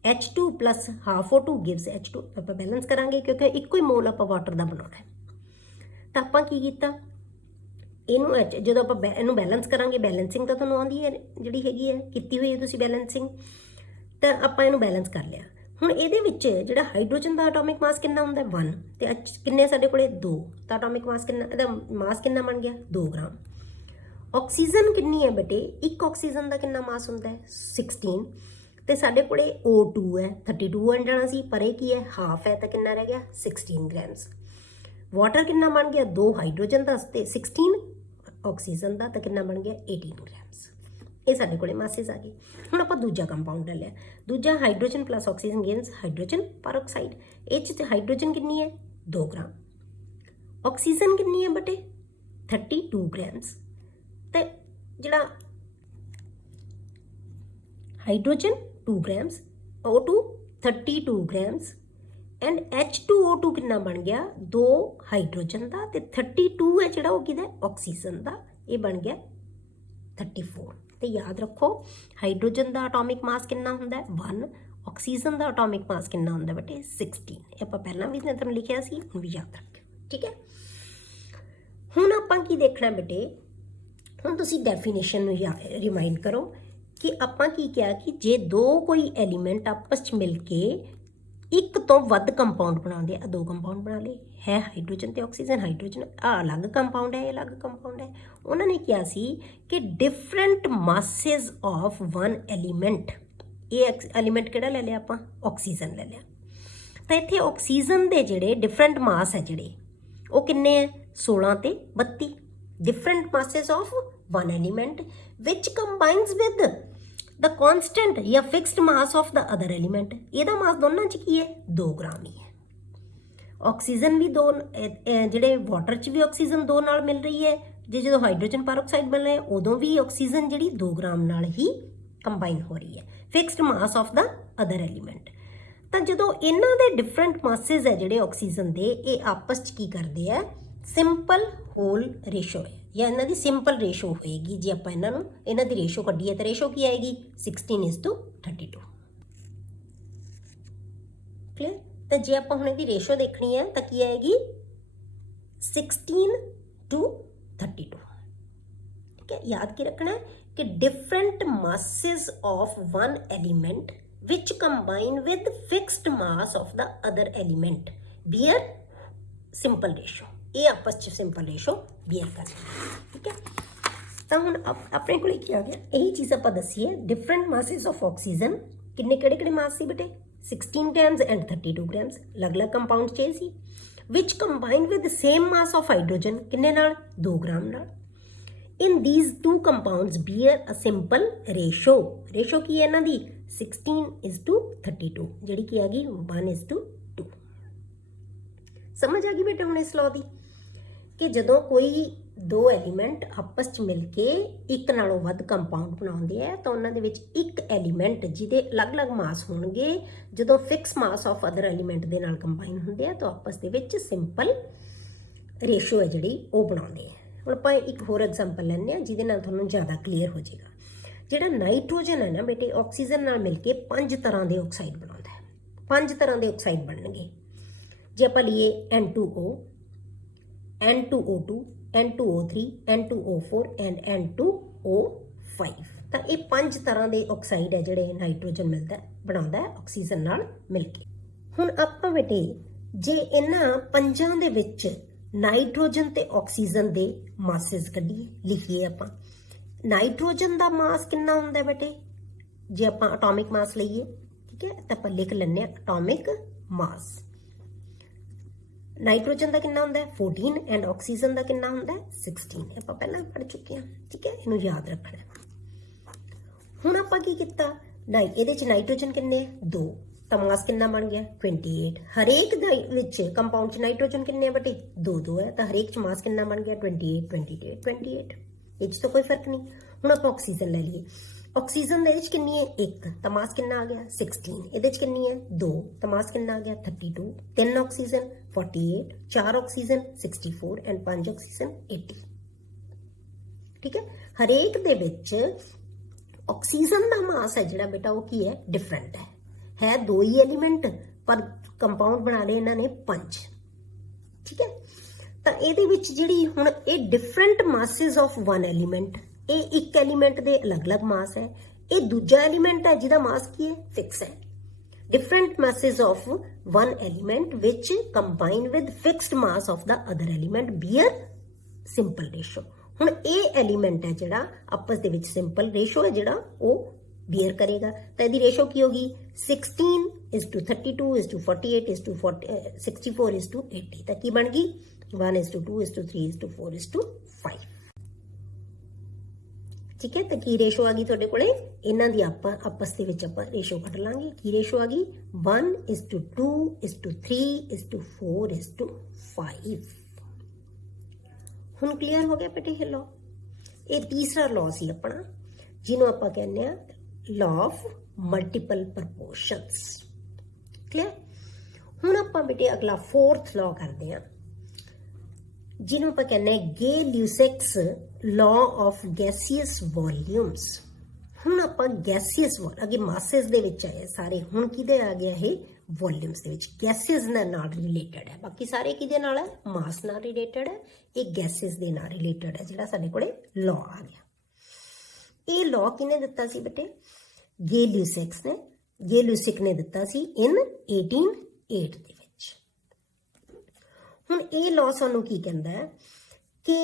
H2 plus half O2 gives H2। ਆਪਾਂ ਬੈਲੈਂਸ ਕਰਾਂਗੇ ਕਿਉਂਕਿ ਇੱਕੋ ਹੀ ਮੋਲ ਆਪਾਂ ਵਾਟਰ ਦਾ ਬਣਾਉਣਾ ਹੈ। ਤਾਂ ਆਪਾਂ ਕੀ ਕੀਤਾ, ਇਹਨੂੰ ਜਦੋਂ ਆਪਾਂ ਇਹਨੂੰ ਬੈਲੈਂਸ ਕਰਾਂਗੇ, ਬੈਲੈਂਸਿੰਗ ਤਾਂ ਤੁਹਾਨੂੰ ਆਉਂਦੀ ਹੈ ਜਿਹੜੀ ਹੈਗੀ ਹੈ, ਕੀਤੀ ਹੋਈ ਹੈ ਤੁਸੀਂ ਬੈਲੈਂਸਿੰਗ, ਤਾਂ ਆਪਾਂ ਇਹਨੂੰ ਬੈਲੈਂਸ ਕਰ ਲਿਆ। ਹੁਣ ਇਹਦੇ ਵਿੱਚ ਜਿਹੜਾ ਹਾਈਡਰੋਜਨ ਦਾ ਐਟੋਮਿਕ ਮਾਸ ਕਿੰਨਾ ਹੁੰਦਾ 1 ਤੇ ਕਿੰਨੇ ਸਾਡੇ ਕੋਲੇ 2, ਤਾਂ ਐਟੋਮਿਕ ਮਾਸ ਕਿੰਨਾ, ਇਹਦਾ ਮਾਸ ਕਿੰਨਾ ਬਣ ਗਿਆ 2 ਗ੍ਰਾਮ। ਆਕਸੀਜਨ ਕਿੰਨੀ ਹੈ ਬੇਟੇ, ਇੱਕ ਆਕਸੀਜਨ ਦਾ ਕਿੰਨਾ ਮਾਸ ਹੁੰਦਾ ਹੈ 16, ਤੇ ਸਾਡੇ ਕੋਲੇ O2 ਹੈ 32 ਬਣ ਜਾਣਾ ਸੀ, ਪਰ ਇਹ ਕੀ ਹੈ ਹਾਫ ਹੈ, ਤਾਂ ਕਿੰਨਾ ਰਹਿ ਗਿਆ 16 ਗ੍ਰਾਮਸ। ਵਾਟਰ ਕਿੰਨਾ ਬਣ ਗਿਆ 2 ਹਾਈਡਰੋਜਨ ਦਾ ਤੇ 16 ਆਕਸੀਜਨ ਦਾ, ਤਾਂ ਕਿੰਨਾ ਬਣ ਗਿਆ 18 ਗ੍ਰਾਮਸ। ਇਹ ਸਾਡੇ ਕੋਲੇ ਮਾਸਿਸ ਆ ਗਏ। ਹੁਣ ਆਪਾਂ ਦੂਜਾ ਕੰਪਾਊਂਡ ਲੈ ਲਿਆ, ਦੂਜਾ hydrogen plus oxygen gives hydrogen peroxide. ਇਹ 'ਚ ਹਾਈਡਰੋਜਨ ਕਿੰਨੀ ਹੈ 2 ਗ੍ਰਾਮ, ਆਕਸੀਜਨ ਕਿੰਨੀ ਹੈ ਬੇਟੇ 32 ਗ੍ਰਾਮਸ, ਤੇ ਜਿਹੜਾ hydrogen 2 grams, O2 32 grams and H2O2 ਕਿੰਨਾ ਬਣ ਗਿਆ 2 ਹਾਈਡਰੋਜਨ ਦਾ, ਤੇ 32 ਹੈ ਜਿਹੜਾ ਉਹ ਕਿਹਦਾ ਆਕਸੀਜਨ ਦਾ, ਇਹ ਬਣ ਗਿਆ 34। ਤੇ ਯਾਦ ਰੱਖੋ ਹਾਈਡਰੋਜਨ ਦਾ ਐਟੋਮਿਕ ਮਾਸ ਕਿੰਨਾ ਹੁੰਦਾ 1, ਆਕਸੀਜਨ ਦਾ ਐਟੋਮਿਕ ਮਾਸ ਕਿੰਨਾ ਹੁੰਦਾ ਬੇਟੇ 16। ਇਹ ਆਪਾਂ ਪਹਿਲਾਂ ਵੀ ਤੁਹਾਨੂੰ ਲਿਖਿਆ ਸੀ, ਹੁਣ ਵੀ ਯਾਦ ਰੱਖ। ਠੀਕ ਹੈ, ਹੁਣ ਆਪਾਂ ਕੀ ਦੇਖਣਾ ਬੇਟੇ, ਹੁਣ ਤੁਸੀਂ ਡੈਫੀਨੇਸ਼ਨ ਨੂੰ ਰਿਮਾਈਂਡ ਕਰੋ ਕਿ ਆਪਾਂ ਕੀ ਕਿਹਾ ਕਿ ਜੇ ਦੋ ਕੋਈ ਐਲੀਮੈਂਟ ਆਪਸ 'ਚ ਮਿਲ ਕੇ ਇੱਕ ਤੋਂ ਵੱਧ ਕੰਪਾਊਂਡ ਬਣਾਉਂਦੇ ਆ, 2 ਕੰਪਾਊਂਡ ਬਣਾ ਲਏ ਹੈ ਹਾਈਡਰੋਜਨ ਤੇ ਆਕਸੀਜਨ, ਹਾਈਡਰੋਜਨ ਆ ਅਲੱਗ ਕੰਪਾਊਂਡ ਹੈ, ਇਹ ਅਲੱਗ ਕੰਪਾਊਂਡ ਹੈ। ਉਹਨਾਂ ਨੇ ਕਿਹਾ ਸੀ ਕਿ different masses of one element, ਇਹ ਐਲੀਮੈਂਟ ਕਿਹੜਾ ਲੈ ਲਿਆ ਆਪਾਂ ਆਕਸੀਜਨ ਲੈ ਲਿਆ, ਤਾਂ ਇੱਥੇ ਆਕਸੀਜਨ ਦੇ ਜਿਹੜੇ ਡਿਫਰੈਂਟ ਮਾਸ ਹੈ ਜਿਹੜੇ ਉਹ ਕਿੰਨੇ ਹੈ 16 ਤੇ 32, different masses of one element which combines with the constant ਜਾਂ fixed mass of the other element. ਇਹਦਾ ਮਾਸ ਦੋਨਾਂ 'ਚ ਕੀ ਹੈ 2 ਗ੍ਰਾਮ ਹੀ ਹੈ। ਆਕਸੀਜਨ ਵੀ 2, ਜਿਹੜੇ ਵਾਟਰ 'ਚ ਵੀ ਆਕਸੀਜਨ 2 ਨਾਲ ਮਿਲ ਰਹੀ ਹੈ, ਜੇ ਜਦੋਂ ਹਾਈਡਰੋਜਨ ਪਰਆਕਸਾਈਡ ਬਣ ਰਿਹਾ ਉਦੋਂ ਵੀ ਆਕਸੀਜਨ ਜਿਹੜੀ 2 ਗ੍ਰਾਮ ਨਾਲ ਹੀ ਕੰਬਾਈਨ ਹੋ ਰਹੀ ਹੈ, fixed mass of the other element. ਤਾਂ ਜਦੋਂ ਇਹਨਾਂ ਦੇ ਡਿਫਰੈਂਟ ਮਾਸਿਸ ਹੈ ਜਿਹੜੇ ਆਕਸੀਜਨ ਦੇ, ਇਹ ਆਪਸ 'ਚ ਕੀ ਕਰਦੇ ਆ ਸਿੰਪਲ ਹੋਲ ਰੇਸ਼ੋ ਹੈ, ਜਾਂ ਇਹਨਾਂ ਦੀ ਸਿੰਪਲ ਰੇਸ਼ੋ ਹੋਏਗੀ। ਜੇ ਆਪਾਂ ਇਹਨਾਂ ਦੀ ਰੇਸ਼ੋ ਕੱਢੀਏ ਤਾਂ ਰੇਸ਼ੋ ਕੀ ਆਏਗੀ 16:32। ਕਲੀਅਰ, ਤਾਂ ਜੇ ਆਪਾਂ ਹੁਣ ਇਹਦੀ ਰੇਸ਼ੋ ਦੇਖਣੀ ਹੈ ਤਾਂ ਕੀ ਆਏਗੀ 16:32। ਠੀਕ ਹੈ, ਯਾਦ ਕੀ ਰੱਖਣਾ ਹੈ ਕਿ different masses of one element which combine with fixed mass of the other element bear simple ratio, ਇਹ ਆਪਸ 'ਚ ਸਿੰਪਲ ਰੇਸ਼ੋ ਬੀਅਰ ਕਰਨੀ। ਠੀਕ ਹੈ, ਤਾਂ ਹੁਣ ਆਪਣੇ ਕੋਲ ਕੀ ਆ ਗਿਆ, ਇਹੀ ਚੀਜ਼ ਆਪਾਂ ਦੱਸੀ ਹੈ। ਡਿਫਰੈਂਟ ਮਾਸਿਸ ਆਫ ਆਕਸੀਜਨ ਕਿਹੜੇ ਮਾਸ ਸੀ ਬੇਟੇ 16 ਗ੍ਰਾਮਸ ਐਂਡ 32 ਗ੍ਰਾਮਸ, ਅਲੱਗ-ਅਲੱਗ ਕੰਪਾਊਂਡ 'ਚ ਸੀ। Which combine with same mass of hydrogen ਕਿੰਨੇ ਨਾਲ 2 ਗ੍ਰਾਮ ਨਾਲ। In these 2 compounds bear a simple ratio, ratio ਕੀ ਹੈ ਇਹਨਾਂ ਦੀ 16:32, ਜਿਹੜੀ ਕੀ ਆ ਗਈ 1:2। ਸਮਝ ਆ ਗਈ ਬੇਟਾ ਹੁਣ ਇਸ ਲਾਅ ਦੀ ਕਿ ਜਦੋਂ ਕੋਈ ਦੋ ਐਲੀਮੈਂਟ ਆਪਸ 'ਚ ਮਿਲ ਕੇ ਇੱਕ ਨਾਲੋਂ ਵੱਧ ਕੰਪਾਊਂਡ ਬਣਾਉਂਦੇ ਆ ਤਾਂ ਉਹਨਾਂ ਦੇ ਵਿੱਚ ਇੱਕ ਐਲੀਮੈਂਟ ਜਿਹਦੇ ਅਲੱਗ-ਅਲੱਗ ਮਾਸ ਹੋਣਗੇ ਜਦੋਂ fix mass of other element ਦੇ ਨਾਲ ਕੰਬਾਈਨ ਹੁੰਦੇ ਆ ਤਾਂ ਆਪਸ ਦੇ ਵਿੱਚ ਸਿੰਪਲ ਰੇਸ਼ੋ ਹੈ ਜਿਹੜੀ ਉਹ ਬਣਾਉਂਦੇ ਆ। ਹੁਣ ਆਪਾਂ ਇੱਕ ਹੋਰ ਐਗਜ਼ਾਮਪਲ ਲੈਂਦੇ ਆ ਜਿਹਦੇ ਨਾਲ ਤੁਹਾਨੂੰ ਜ਼ਿਆਦਾ ਕਲੀਅਰ ਹੋ ਜਾਏਗਾ। ਜਿਹੜਾ ਨਾਈਟ੍ਰੋਜਨ ਹੈ ਨਾ ਬੇਟੇ, ਆਕਸੀਜਨ ਨਾਲ ਮਿਲ ਕੇ 5 ਤਰ੍ਹਾਂ ਦੇ ਆਕਸਾਈਡ ਬਣਾਉਂਦਾ ਹੈ। 5 ਤਰ੍ਹਾਂ ਦੇ ਆਕਸਾਈਡ ਬਣਨਗੇ। ਜੇ ਆਪਾਂ ਲਈਏ N2O, N2O2, N2O3, N2O4 and N2O5, ਤਾਂ ਇਹ 5 ਤਰ੍ਹਾਂ ਦੇ ਆਕਸਾਈਡ ਹੈ ਜਿਹੜੇ ਨਾਈਟ੍ਰੋਜਨ ਬਣਾਉਂਦਾ ਹੈ ਆਕਸੀਜਨ ਨਾਲ ਮਿਲ ਕੇ। ਹੁਣ ਆਪਾਂ ਬੇਟੇ ਜੇ ਇਹਨਾਂ 5 ਦੇ ਵਿੱਚ ਨਾਈਟ੍ਰੋਜਨ ਤੇ ਆਕਸੀਜਨ ਦੇ ਮਾਸਿਸ ਕੱਢੀਏ, ਲਿਖੀਏ ਆਪਾਂ ਨਾਈਟ੍ਰੋਜਨ ਦਾ ਮਾਸ ਕਿੰਨਾ ਹੁੰਦਾ ਬੇਟੇ, ਜੇ ਆਪਾਂ ਐਟੋਮਿਕ ਮਾਸ ਲਈਏ, ਠੀਕ ਹੈ, ਤਾਂ ਆਪਾਂ ਲਿਖ ਲੈਂਦੇ ਆ ਐਟੋਮਿਕ ਮਾਸ। ਨਾਈਟ੍ਰੋਜਨ ਦਾ ਕਿੰਨਾ ਹੁੰਦਾ ਹੈ 14 ਐਂਡ ਆਕਸੀਜਨ ਦਾ ਕਿੰਨਾ ਹੁੰਦਾ ਹੈ 16। ਆਪਾਂ ਪਹਿਲਾਂ ਪੜ੍ਹ ਚੁੱਕੇ ਹਾਂ, ਠੀਕ ਹੈ, ਇਹਨੂੰ ਯਾਦ ਰੱਖਣਾ। ਹੁਣ ਆਪਾਂ ਕੀ ਕੀਤਾ, ਇਹਦੇ ਚ ਨਾਈਟ੍ਰੋਜਨ ਕਿੰਨੇ 2, ਤਾਂ ਮਾਸ ਕਿੰਨਾ ਬਣ ਗਿਆ 28। ਹਰੇਕ ਦੇ ਵਿੱਚ ਕੰਪਾਊਂਡ ਚ ਨਾਈਟ੍ਰੋਜਨ ਕਿੰਨੇ ਬਟੇ 2 ਹੈ, ਤਾਂ ਹਰੇਕ ਚ ਮਾਸ ਕਿੰਨਾ ਬਣ ਗਿਆ 28। ਇਹ ਚ ਤਾਂ ਕੋਈ ਫਰਕ ਨਹੀਂ। ਹੁਣ ਆਪਾਂ ਆਕਸੀਜਨ ਲੈ ਲਈਏ, ਆਕਸੀਜਨ ਦੇ ਵਿੱਚ ਕਿੰਨੀ ਹੈ 1, ਤਾਂ ਮਾਸ ਕਿੰਨਾ ਆ ਗਿਆ 16। ਇਹਦੇ ਚ ਕਿੰਨੀ ਹੈ 2, ਤਾਂ ਮਾਸ ਕਿੰਨਾ ਆ ਗਿਆ 32। 3 ਆਕਸੀਜਨ 48, 4 ਆਕਸੀਜਨ 64 ਐਂਡ 5 ਆਕਸੀਜਨ 80। ਠੀਕ ਹੈ, ਹਰੇਕ ਦੇ ਵਿੱਚ ਆਕਸੀਜਨ ਦਾ ਮਾਸ ਹੈ ਜਿਹੜਾ ਬੇਟਾ ਉਹ ਕੀ ਹੈ ਡਿਫਰੈਂਟ ਹੈ 2 ਹੀ ਐਲੀਮੈਂਟ ਪਰ ਕੰਪਾਊਂਡ ਬਣਾ ਲਏ ਇਹਨਾਂ ਨੇ 5। ਠੀਕ ਹੈ, ਤਾਂ ਇਹਦੇ ਵਿੱਚ ਜਿਹੜੀ ਹੁਣ ਇਹ different masses of one element, ਇਹ ਇੱਕ ਐਲੀਮੈਂਟ ਦੇ ਅਲੱਗ-ਅਲੱਗ ਮਾਸ ਹੈ, ਇਹ ਦੂਜਾ ਐਲੀਮੈਂਟ ਹੈ ਜਿਹਦਾ ਮਾਸ ਕੀ ਹੈ ਫਿਕਸ ਹੈ। Different masses of one element which combine with fixed mass of the other element bear simple ratio. ਹੁਣ ਇਹ ਐਲੀਮੈਂਟ ਹੈ ਜਿਹੜਾ ਆਪਸ ਦੇ ਵਿੱਚ ਸਿੰਪਲ ਰੇਸ਼ੋ ਹੈ ਜਿਹੜਾ ਉਹ ਬੀਅਰ ਕਰੇਗਾ, ਤਾਂ ਇਹਦੀ ਰੇਸ਼ੋ ਕੀ ਹੋਗੀ 16:32:48:64:40 64:80, ਤਾਂ ਕੀ ਬਣ ਗਈ 1:2:3:4:5। ਠੀਕ ਹੈ, ਤਾਂ ਕੀ ਰੇਸ਼ੋ ਆ ਗਈ ਤੁਹਾਡੇ ਕੋਲੇ, ਇਹਨਾਂ ਦੀ ਆਪਾਂ ਆਪਸ ਦੇ ਵਿੱਚ ਆਪਾਂ ਰੇਸ਼ੋ ਕੱਢ ਲਾਂਗੇ। ਕੀ ਰੇਸ਼ੋ ਆ ਗਈ 1:2:3:4:5। ਹੁਣ ਕਲੀਅਰ ਹੋ ਗਿਆ ਬੇਟੇ ਇਹ ਲੋ। ਇਹ ਤੀਸਰਾ ਲੋ ਸੀ ਆਪਣਾ ਜਿਹਨੂੰ ਆਪਾਂ ਕਹਿੰਦੇ ਆ law of multiple proportions। Clear. ਹੁਣ ਆਪਾਂ ਬੇਟੇ ਅਗਲਾ 4th law ਕਰਦੇ ਆ ਜਿਹਨੂੰ ਆਪਾਂ ਕਹਿੰਦੇ ਆ ਗੇ-ਲਿਊਸੈਕਸ law of gaseous volumes। ਹੁਣ ਆਪਾਂ ਗੈਸੀਅਸ ਅੱਗੇ ਮਾਸਿਸ ਦੇ ਵਿੱਚ ਆਏ ਸਾਰੇ, ਹੁਣ ਕਿਹਦੇ ਆ ਗਿਆ ਇਹ ਵੋਲਿਊਮਸ ਦੇ ਵਿੱਚ, ਗੈਸਿਸ ਦੇ ਨਾਲ ਰਿਲੇਟਡ ਹੈ। ਬਾਕੀ ਸਾਰੇ ਕਿਹਦੇ ਨਾਲ ਹੈ ਮਾਸ ਨਾਲ ਰਿਲੇਟਡ ਹੈ, ਇਹ ਗੈਸਿਸ ਦੇ ਨਾਲ ਰਿਲੇਟਡ ਹੈ ਜਿਹੜਾ ਸਾਡੇ ਕੋਲੇ ਲਾਅ ਆ ਗਿਆ। ਇਹ ਲਾਅ ਕਿਹਨੇ ਦਿੱਤਾ ਸੀ ਬੇਟੇ ਗੇ-ਲਿਊਸਿਕ ਨੇ ਦਿੱਤਾ ਸੀ ਇਨ 1808 ਦੇ ਵਿੱਚ। ਹੁਣ ਇਹ ਲਾਅ ਸਾਨੂੰ ਕੀ ਕਹਿੰਦਾ ਹੈ ਕਿ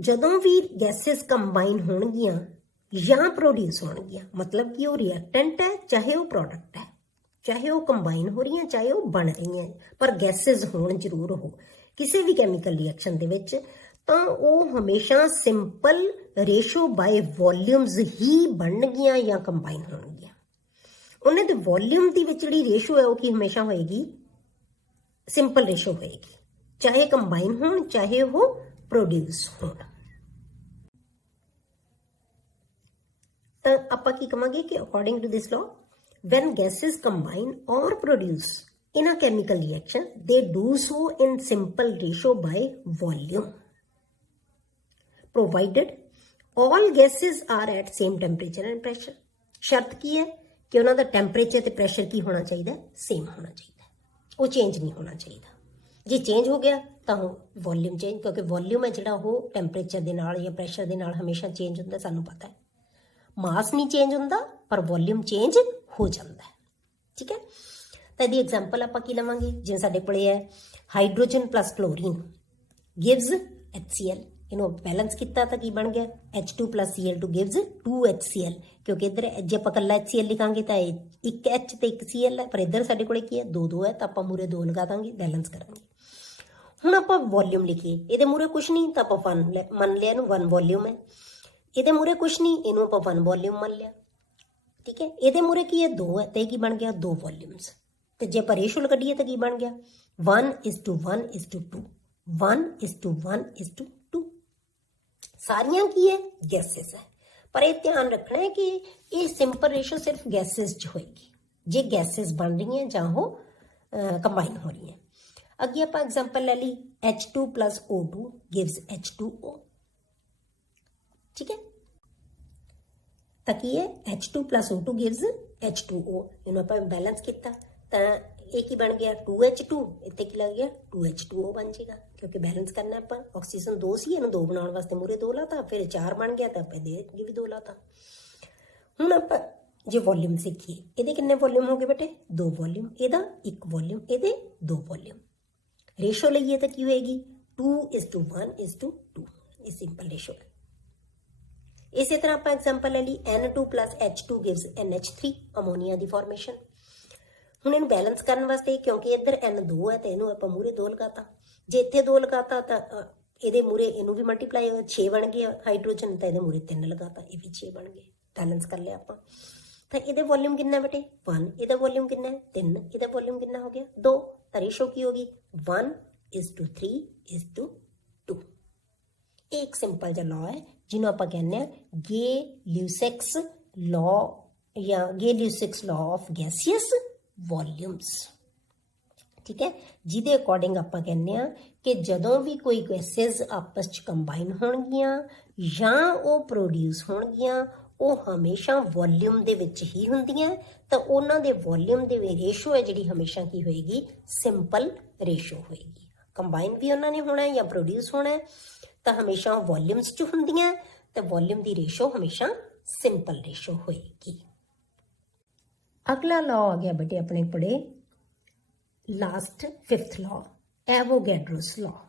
ਜਦੋਂ ਵੀ ਗੈਸਿਸ ਕੰਬਾਈਨ ਹੋਣਗੀਆਂ ਜਾਂ ਪ੍ਰੋਡਿਊਸ ਹੋਣਗੀਆਂ, ਮਤਲਬ ਕਿ ਉਹ ਰਿਐਕਟੈਂਟ ਹੈ ਚਾਹੇ ਉਹ ਪ੍ਰੋਡਕਟ ਹੈ, ਚਾਹੇ ਉਹ ਕੰਬਾਈਨ ਹੋ ਰਹੀਆਂ ਚਾਹੇ ਉਹ ਬਣ ਰਹੀਆਂ, ਪਰ ਗੈਸਿਸ ਹੋਣ ਜ਼ਰੂਰ ਉਹ ਕਿਸੇ ਵੀ ਕੈਮੀਕਲ ਰਿਐਕਸ਼ਨ ਦੇ ਵਿੱਚ, ਤਾਂ ਉਹ ਹਮੇਸ਼ਾ ਸਿੰਪਲ ਰੇਸ਼ੋ ਬਾਏ ਵੋਲਿਊਮਸ ਹੀ ਬਣਨਗੀਆਂ ਜਾਂ ਕੰਬਾਈਨ ਹੋਣਗੀਆਂ। ਉਹਨਾਂ ਦੇ ਵੋਲਿਊਮ ਦੀ ਵਿੱਚ ਜਿਹੜੀ ਰੇਸ਼ੋ ਹੈ ਉਹ ਕੀ ਹਮੇਸ਼ਾ ਹੋਏਗੀ ਸਿੰਪਲ ਰੇਸ਼ੋ ਹੋਏਗੀ, ਚਾਹੇ ਕੰਬਾਈਨ ਹੋਣ ਚਾਹੇ ਉਹ ਪ੍ਰੋਡਿਊਸ ਹੋਣ। ਤਾਂ ਆਪਾਂ ਕੀ ਕਹਾਂਗੇ ਕਿ according to this law when gases combine or produce in a chemical reaction, they do so in simple ratio by volume, provided all gases are at same temperature and pressure। शर्त की है कि उन्हों का temperature ते pressure की होना चाहिए सेम होना चाहिए, वो चेंज नहीं होना चाहिए। जे चेंज हो गया तो वॉल्यूम चेंज, क्योंकि वॉल्यूम है जिहड़ा वो temperature दे नाल या pressure दे नाल हमेशा चेंज होंदा, सानू पता है। मास नहीं चेंज होंदा पर वॉल्यूम चेंज हो जाता है। ठीक है, तो यदि एग्जाम्पल आप की लवांगे जिवें साडे कोले है hydrogen plus chlorine gives HCl, इन्हों बैलेंस किया तो की बन गया H2 plus Cl2 gives 2HCl, क्योंकि इधर जे आप कल्ला HCl लिखांगे तो एक H तो एक Cl है, पर इधर साडे कोले की है 2 है, तो आप मूरे 2 लगा देंगे बैलेंस करांगे। हुण आप वॉल्यूम लिखिए, ये मूरे कुछ नहीं तो आप 1 मन लिया, 1 वॉल्यूम है, ये मूरे कुछ नहीं इनू आप 1 वॉल्यूम मन लिया। ठीक है, ये मूरे की है 2 है, तो की बन गया 2 वॉल्यूम्स। तो जे आप रेशो कढ़िए तो की बन गया 1:1:2, 1:1:2। ਸਾਰੀਆਂ ਕੀ ਹੈ ਗੈਸਿਸ ਹੈ। ਪਰ ਇਹ ਧਿਆਨ ਰੱਖਣਾ ਹੈ ਕਿ ਇਹ ਸਿੰਪਲ ਰੇਸ਼ੋ ਸਿਰਫ ਗੈਸਿਸ 'ਚ ਹੋਏਗੀ ਜੇ ਗੈਸਿਸ ਬਣ ਰਹੀਆਂ ਜਾਂ ਉਹ ਕੰਬਾਈਨ ਹੋ ਰਹੀਆਂ। ਅੱਗੇ ਆਪਾਂ ਐਗਜ਼ਾਮਪਲ ਲੈ ਲਈ H2 plus O2 gives H2O। ਠੀਕ ਹੈ, ਤਾਂ ਕੀ ਹੈ H2 plus O2 gives H2O। ਇਹਨੂੰ ਆਪਾਂ ਬੈਲੈਂਸ ਕੀਤਾ ਤਾਂ ਇਹ ਕੀ ਬਣ ਗਿਆ 2H2, ਇੱਥੇ ਕੀ ਲੱਗ ਗਿਆ 2H2O ਬਣ ਜਾਏਗਾ ਕਿਉਂਕਿ ਬੈਲੈਂਸ ਕਰਨਾ ਆਪਾਂ। ਆਕਸੀਜਨ 2 ਸੀ, ਇਹਨੂੰ 2 ਬਣਾਉਣ ਵਾਸਤੇ ਮੂਰੇ 2 ਲਾਤਾ, ਫਿਰ 4 ਬਣ ਗਿਆ ਤਾਂ ਆਪਾਂ ਇਹਦੇ ਵੀ 2 ਲਾਤਾ। ਹੁਣ ਆਪਾਂ ਜੇ ਵੋਲਿਊਮ ਸਿੱਖੀਏ, ਇਹਦੇ ਕਿੰਨੇ ਵੋਲਿਊਮ ਹੋ ਗਏ ਬੇਟੇ 2 ਵੋਲਿਊਮ, ਇਹਦਾ 1 ਵੋਲਿਊਮ, ਇਹਦੇ 2 ਵੋਲਿਊਮ। ਰੇਸ਼ੋ ਲਈਏ ਤਾਂ ਕੀ ਹੋਏਗੀ 2:1:2। ਇਹ ਸਿੰਪਲ ਰੇਸ਼ੋ ਹੈ। ਇਸੇ ਤਰ੍ਹਾਂ ਆਪਾਂ ਐਗਜ਼ਾਮਪਲ ਲੈ ਲਈ N2 plus H2 gives NH3 ammonia ਦੀ ਫਾਰਮੇਸ਼ਨ। ਹੁਣ ਇਹਨੂੰ ਬੈਲੈਂਸ ਕਰਨ ਵਾਸਤੇ ਕਿਉਂਕਿ ਇੱਧਰ N2 ਹੈ ਤੇ ਇਹਨੂੰ ਆਪਾਂ ਮੂਰੇ 2 ਲਗਾਤਾ, ਜੇ ਇੱਥੇ 2 ਲਗਾਤਾ ਤਾਂ ਇਹਦੇ ਮੂਰੇ ਇਹਨੂੰ ਵੀ ਮਲਟੀਪਲਾਈ 6 ਬਣ ਗਿਆ ਹਾਈਡਰੋਜਨ, ਤਾਂ ਇਹਦੇ ਮੂਰੇ 3 ਲਗਾਤਾ, ਇਹ ਵੀ 6 ਬਣ ਗਏ। ਬੈਲੈਂਸ ਕਰ ਲਿਆ ਆਪਾਂ। ਤਾਂ ਇਹਦੇ ਵੋਲਿਊਮ ਕਿੰਨਾ ਬੇਟੇ 1, ਇਹਦਾ ਵੋਲਿਊਮ ਕਿੰਨਾ ਹੈ 3, ਇਹਦਾ ਵੋਲਿਊਮ ਕਿੰਨਾ ਹੋ ਗਿਆ 2। ਤਾਂ ਰੇਸ਼ੋ ਕੀ ਹੋਗੀ 1:3:2। ਇਹ ਇੱਕ ਸਿੰਪਲ ਜਿਹਾ ਲਾਅ ਹੈ ਜਿਹਨੂੰ ਆਪਾਂ ਕਹਿੰਦੇ ਆ ਗੇ-ਲਿਊਸਿਕਸ ਲਾਅ ਜਾਂ ਗੇ-ਲਿਊਸਿਕਸ ਲਾਅ ਆਫ ਗੈਸੀਅਸ ਵੋਲਿਊਮਸ। ਠੀਕ ਹੈ, ਜਿਹਦੇ ਅਕੋਰਡਿੰਗ ਆਪਾਂ ਕਹਿੰਦੇ ਆ ਕਿ ਜਦੋਂ ਵੀ ਕੋਈ ਗੈਸਿਸ ਆਪਸ 'ਚ ਕੰਬਾਈਨ ਹੋਣਗੀਆਂ ਜਾਂ ਉਹ ਪ੍ਰੋਡਿਊਸ ਹੋਣਗੀਆਂ ਉਹ ਹਮੇਸ਼ਾ ਵੋਲਿਊਮ ਦੇ ਵਿੱਚ ਹੀ ਹੁੰਦੀਆਂ, ਤਾਂ ਉਹਨਾਂ ਦੇ ਵੋਲਿਊਮ ਦੇ ਰੇਸ਼ੋ ਹੈ ਜਿਹੜੀ ਹਮੇਸ਼ਾ ਕੀ ਹੋਏਗੀ ਸਿੰਪਲ ਰੇਸ਼ੋ ਹੋਏਗੀ। ਕੰਬਾਈਨ ਵੀ ਉਹਨਾਂ ਨੇ ਹੋਣਾ ਜਾਂ ਪ੍ਰੋਡਿਊਸ ਹੋਣਾ ਤਾਂ ਹਮੇਸ਼ਾ ਵੋਲਿਊਮਸ 'ਚ ਹੁੰਦੀਆਂ, ਤਾਂ ਵੋਲਿਊਮ ਦੀ ਰੇਸ਼ੋ ਹਮੇਸ਼ਾ ਸਿੰਪਲ ਰੇਸ਼ੋ ਹੋਏਗੀ। ਅਗਲਾ ਲਾਅ ਆ ਗਿਆ ਬੇਟੇ ਆਪਣੇ ਕੋਲੇ last 5th law Avogadro's law.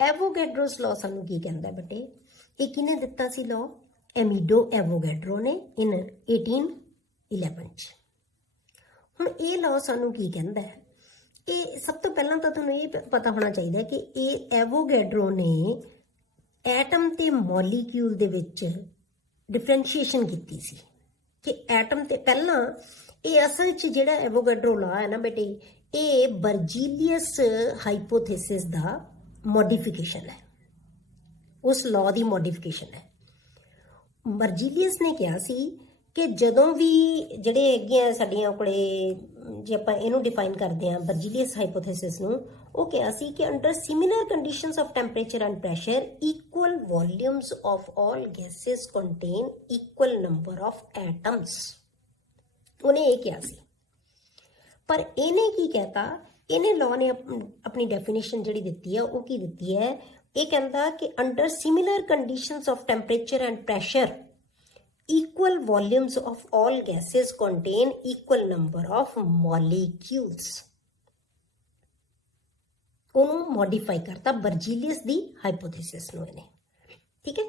Avogadro's law ਸਾਨੂੰ ਕੀ ਕਹਿੰਦਾ ਬੇਟੇ, ਇਹ ਕਿਹਨੇ ਦਿੱਤਾ ਸੀ ਲਾਅ ਐਮੀਡੋ ਐਵੋਗੈਡਰੋ ਨੇ ਇਨ 1811 ਚ। ਹੁਣ ਇਹ ਲਾਅ ਸਾਨੂੰ ਕੀ ਕਹਿੰਦਾ ਹੈ, ਇਹ ਸਭ ਤੋਂ ਪਹਿਲਾਂ ਤਾਂ ਤੁਹਾਨੂੰ ਇਹ ਪਤਾ ਹੋਣਾ ਚਾਹੀਦਾ ਕਿ ਇਹ ਐਵੋਗੈਡਰੋ ਨੇ ਐਟਮ ਤੇ ਮੋਲੀਕਿਊਲ ਦੇ ਵਿੱਚ ਡਿਫਰੈਂਸ਼ੀਏਸ਼ਨ ਕੀਤੀ ਸੀ ਕਿ ਐਟਮ ਤੇ ਪਹਿਲਾਂ ਇਹ ਅਸਲ 'ਚ ਜਿਹੜਾ ਐਵੋਗੈਡਰੋ ਲਾਅ ਹੈ ਨਾ ਬੇਟੇ, ਇਹ ਬਰਜ਼ੀਲੀਅਸ ਹਾਈਪੋਥੇਸਿਸ ਦਾ ਮੋਡੀਫਿਕੇਸ਼ਨ ਹੈ, ਉਸ ਲਾਅ ਦੀ ਮੋਡੀਫਿਕੇਸ਼ਨ ਹੈ। ਬਰਜ਼ੀਲੀਅਸ ਨੇ ਕਿਹਾ ਸੀ ਕਿ ਜਦੋਂ ਵੀ ਜਿਹੜੇ ਹੈਗੀਆਂ ਸਾਡੀਆਂ ਕੋਲੇ, ਜੇ ਆਪਾਂ ਇਹਨੂੰ ਡਿਫਾਈਨ ਕਰਦੇ ਹਾਂ ਬਰਜ਼ੀਲੀਅਸ ਹਾਈਪੋਥੇਸਿਸ ਨੂੰ, ਉਹ ਕਿਹਾ ਸੀ ਕਿ under similar conditions of temperature and pressure equal volumes of all gases contain equal number of atoms. ਉਹਨੇ ਇਹ ਕਿਹਾ ਸੀ, ਪਰ ਇਹਨੇ ਕੀ ਕਹਿਤਾ, ਇਹਨੇ ਲਾਅ ਨੇ ਆਪਣੀ ਡੈਫੀਨੇਸ਼ਨ ਜਿਹੜੀ ਦਿੱਤੀ ਹੈ ਉਹ ਕੀ ਦਿੱਤੀ ਹੈ, ਇਹ ਕਹਿੰਦਾ ਕਿ under similar conditions of temperature and pressure equal volumes of all gases contain equal number of molecules। ਉਹਨੂੰ ਮੋਡੀਫਾਈ ਕਰਤਾ ਬਰਜ਼ੀਲੀਅਸ ਦੀ ਹਾਈਪੋਥੇਸਿਸ ਨੂੰ ਇਹਨੇ। ਠੀਕ ਹੈ,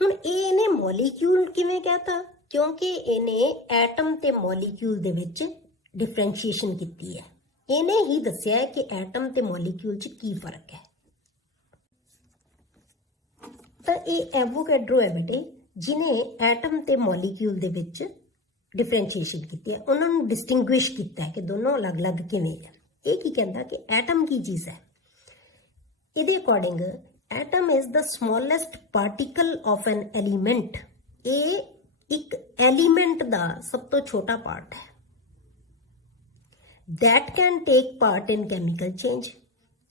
ਹੁਣ ਇਹਨੇ ਮੋਲੀਕਿਊਲ ਕਿਵੇਂ ਕਹਿਤਾ, ਕਿਉਂਕਿ ਇਹਨੇ ਐਟਮ ਤੇ ਮੋਲੀਕਿਊਲ ਦੇ ਵਿੱਚ ਡਿਫਰੈਂਸ਼ੀਏਸ਼ਨ ਕੀਤੀ ਹੈ। ਇਹਨੇ ਹੀ ਦੱਸਿਆ ਹੈ ਕਿ ਐਟਮ ਤੇ ਮੋਲੀਕਿਊਲ 'ਚ ਕੀ ਫਰਕ ਹੈ। ਤਾਂ ਇਹ ਐਵੋਗੈਡਰੋ ਹੈ ਬੇਟੇ ਜਿਹਨੇ ਐਟਮ ਤੇ ਮੋਲੀਕਿਊਲ ਦੇ ਵਿੱਚ ਡਿਫਰੈਂਸ਼ੀਏਸ਼ਨ ਕੀਤੀ ਹੈ, ਉਹਨਾਂ ਨੂੰ ਡਿਸਟਿੰਗੁਇਸ਼ ਕੀਤਾ ਹੈ ਕਿ ਦੋਨੋਂ ਅਲੱਗ-ਅਲੱਗ ਕਿਵੇਂ ਹੈ। ਇਹ ਕੀ ਕਹਿੰਦਾ ਕਿ ਐਟਮ ਕੀ ਚੀਜ਼ ਹੈ, ਇਹਦੇ according atom is the smallest particle of an element. ਇਹ ਇੱਕ ਐਲੀਮੈਂਟ ਦਾ ਸਭ ਤੋਂ ਛੋਟਾ ਪਾਰਟ ਹੈ that can take part in chemical change।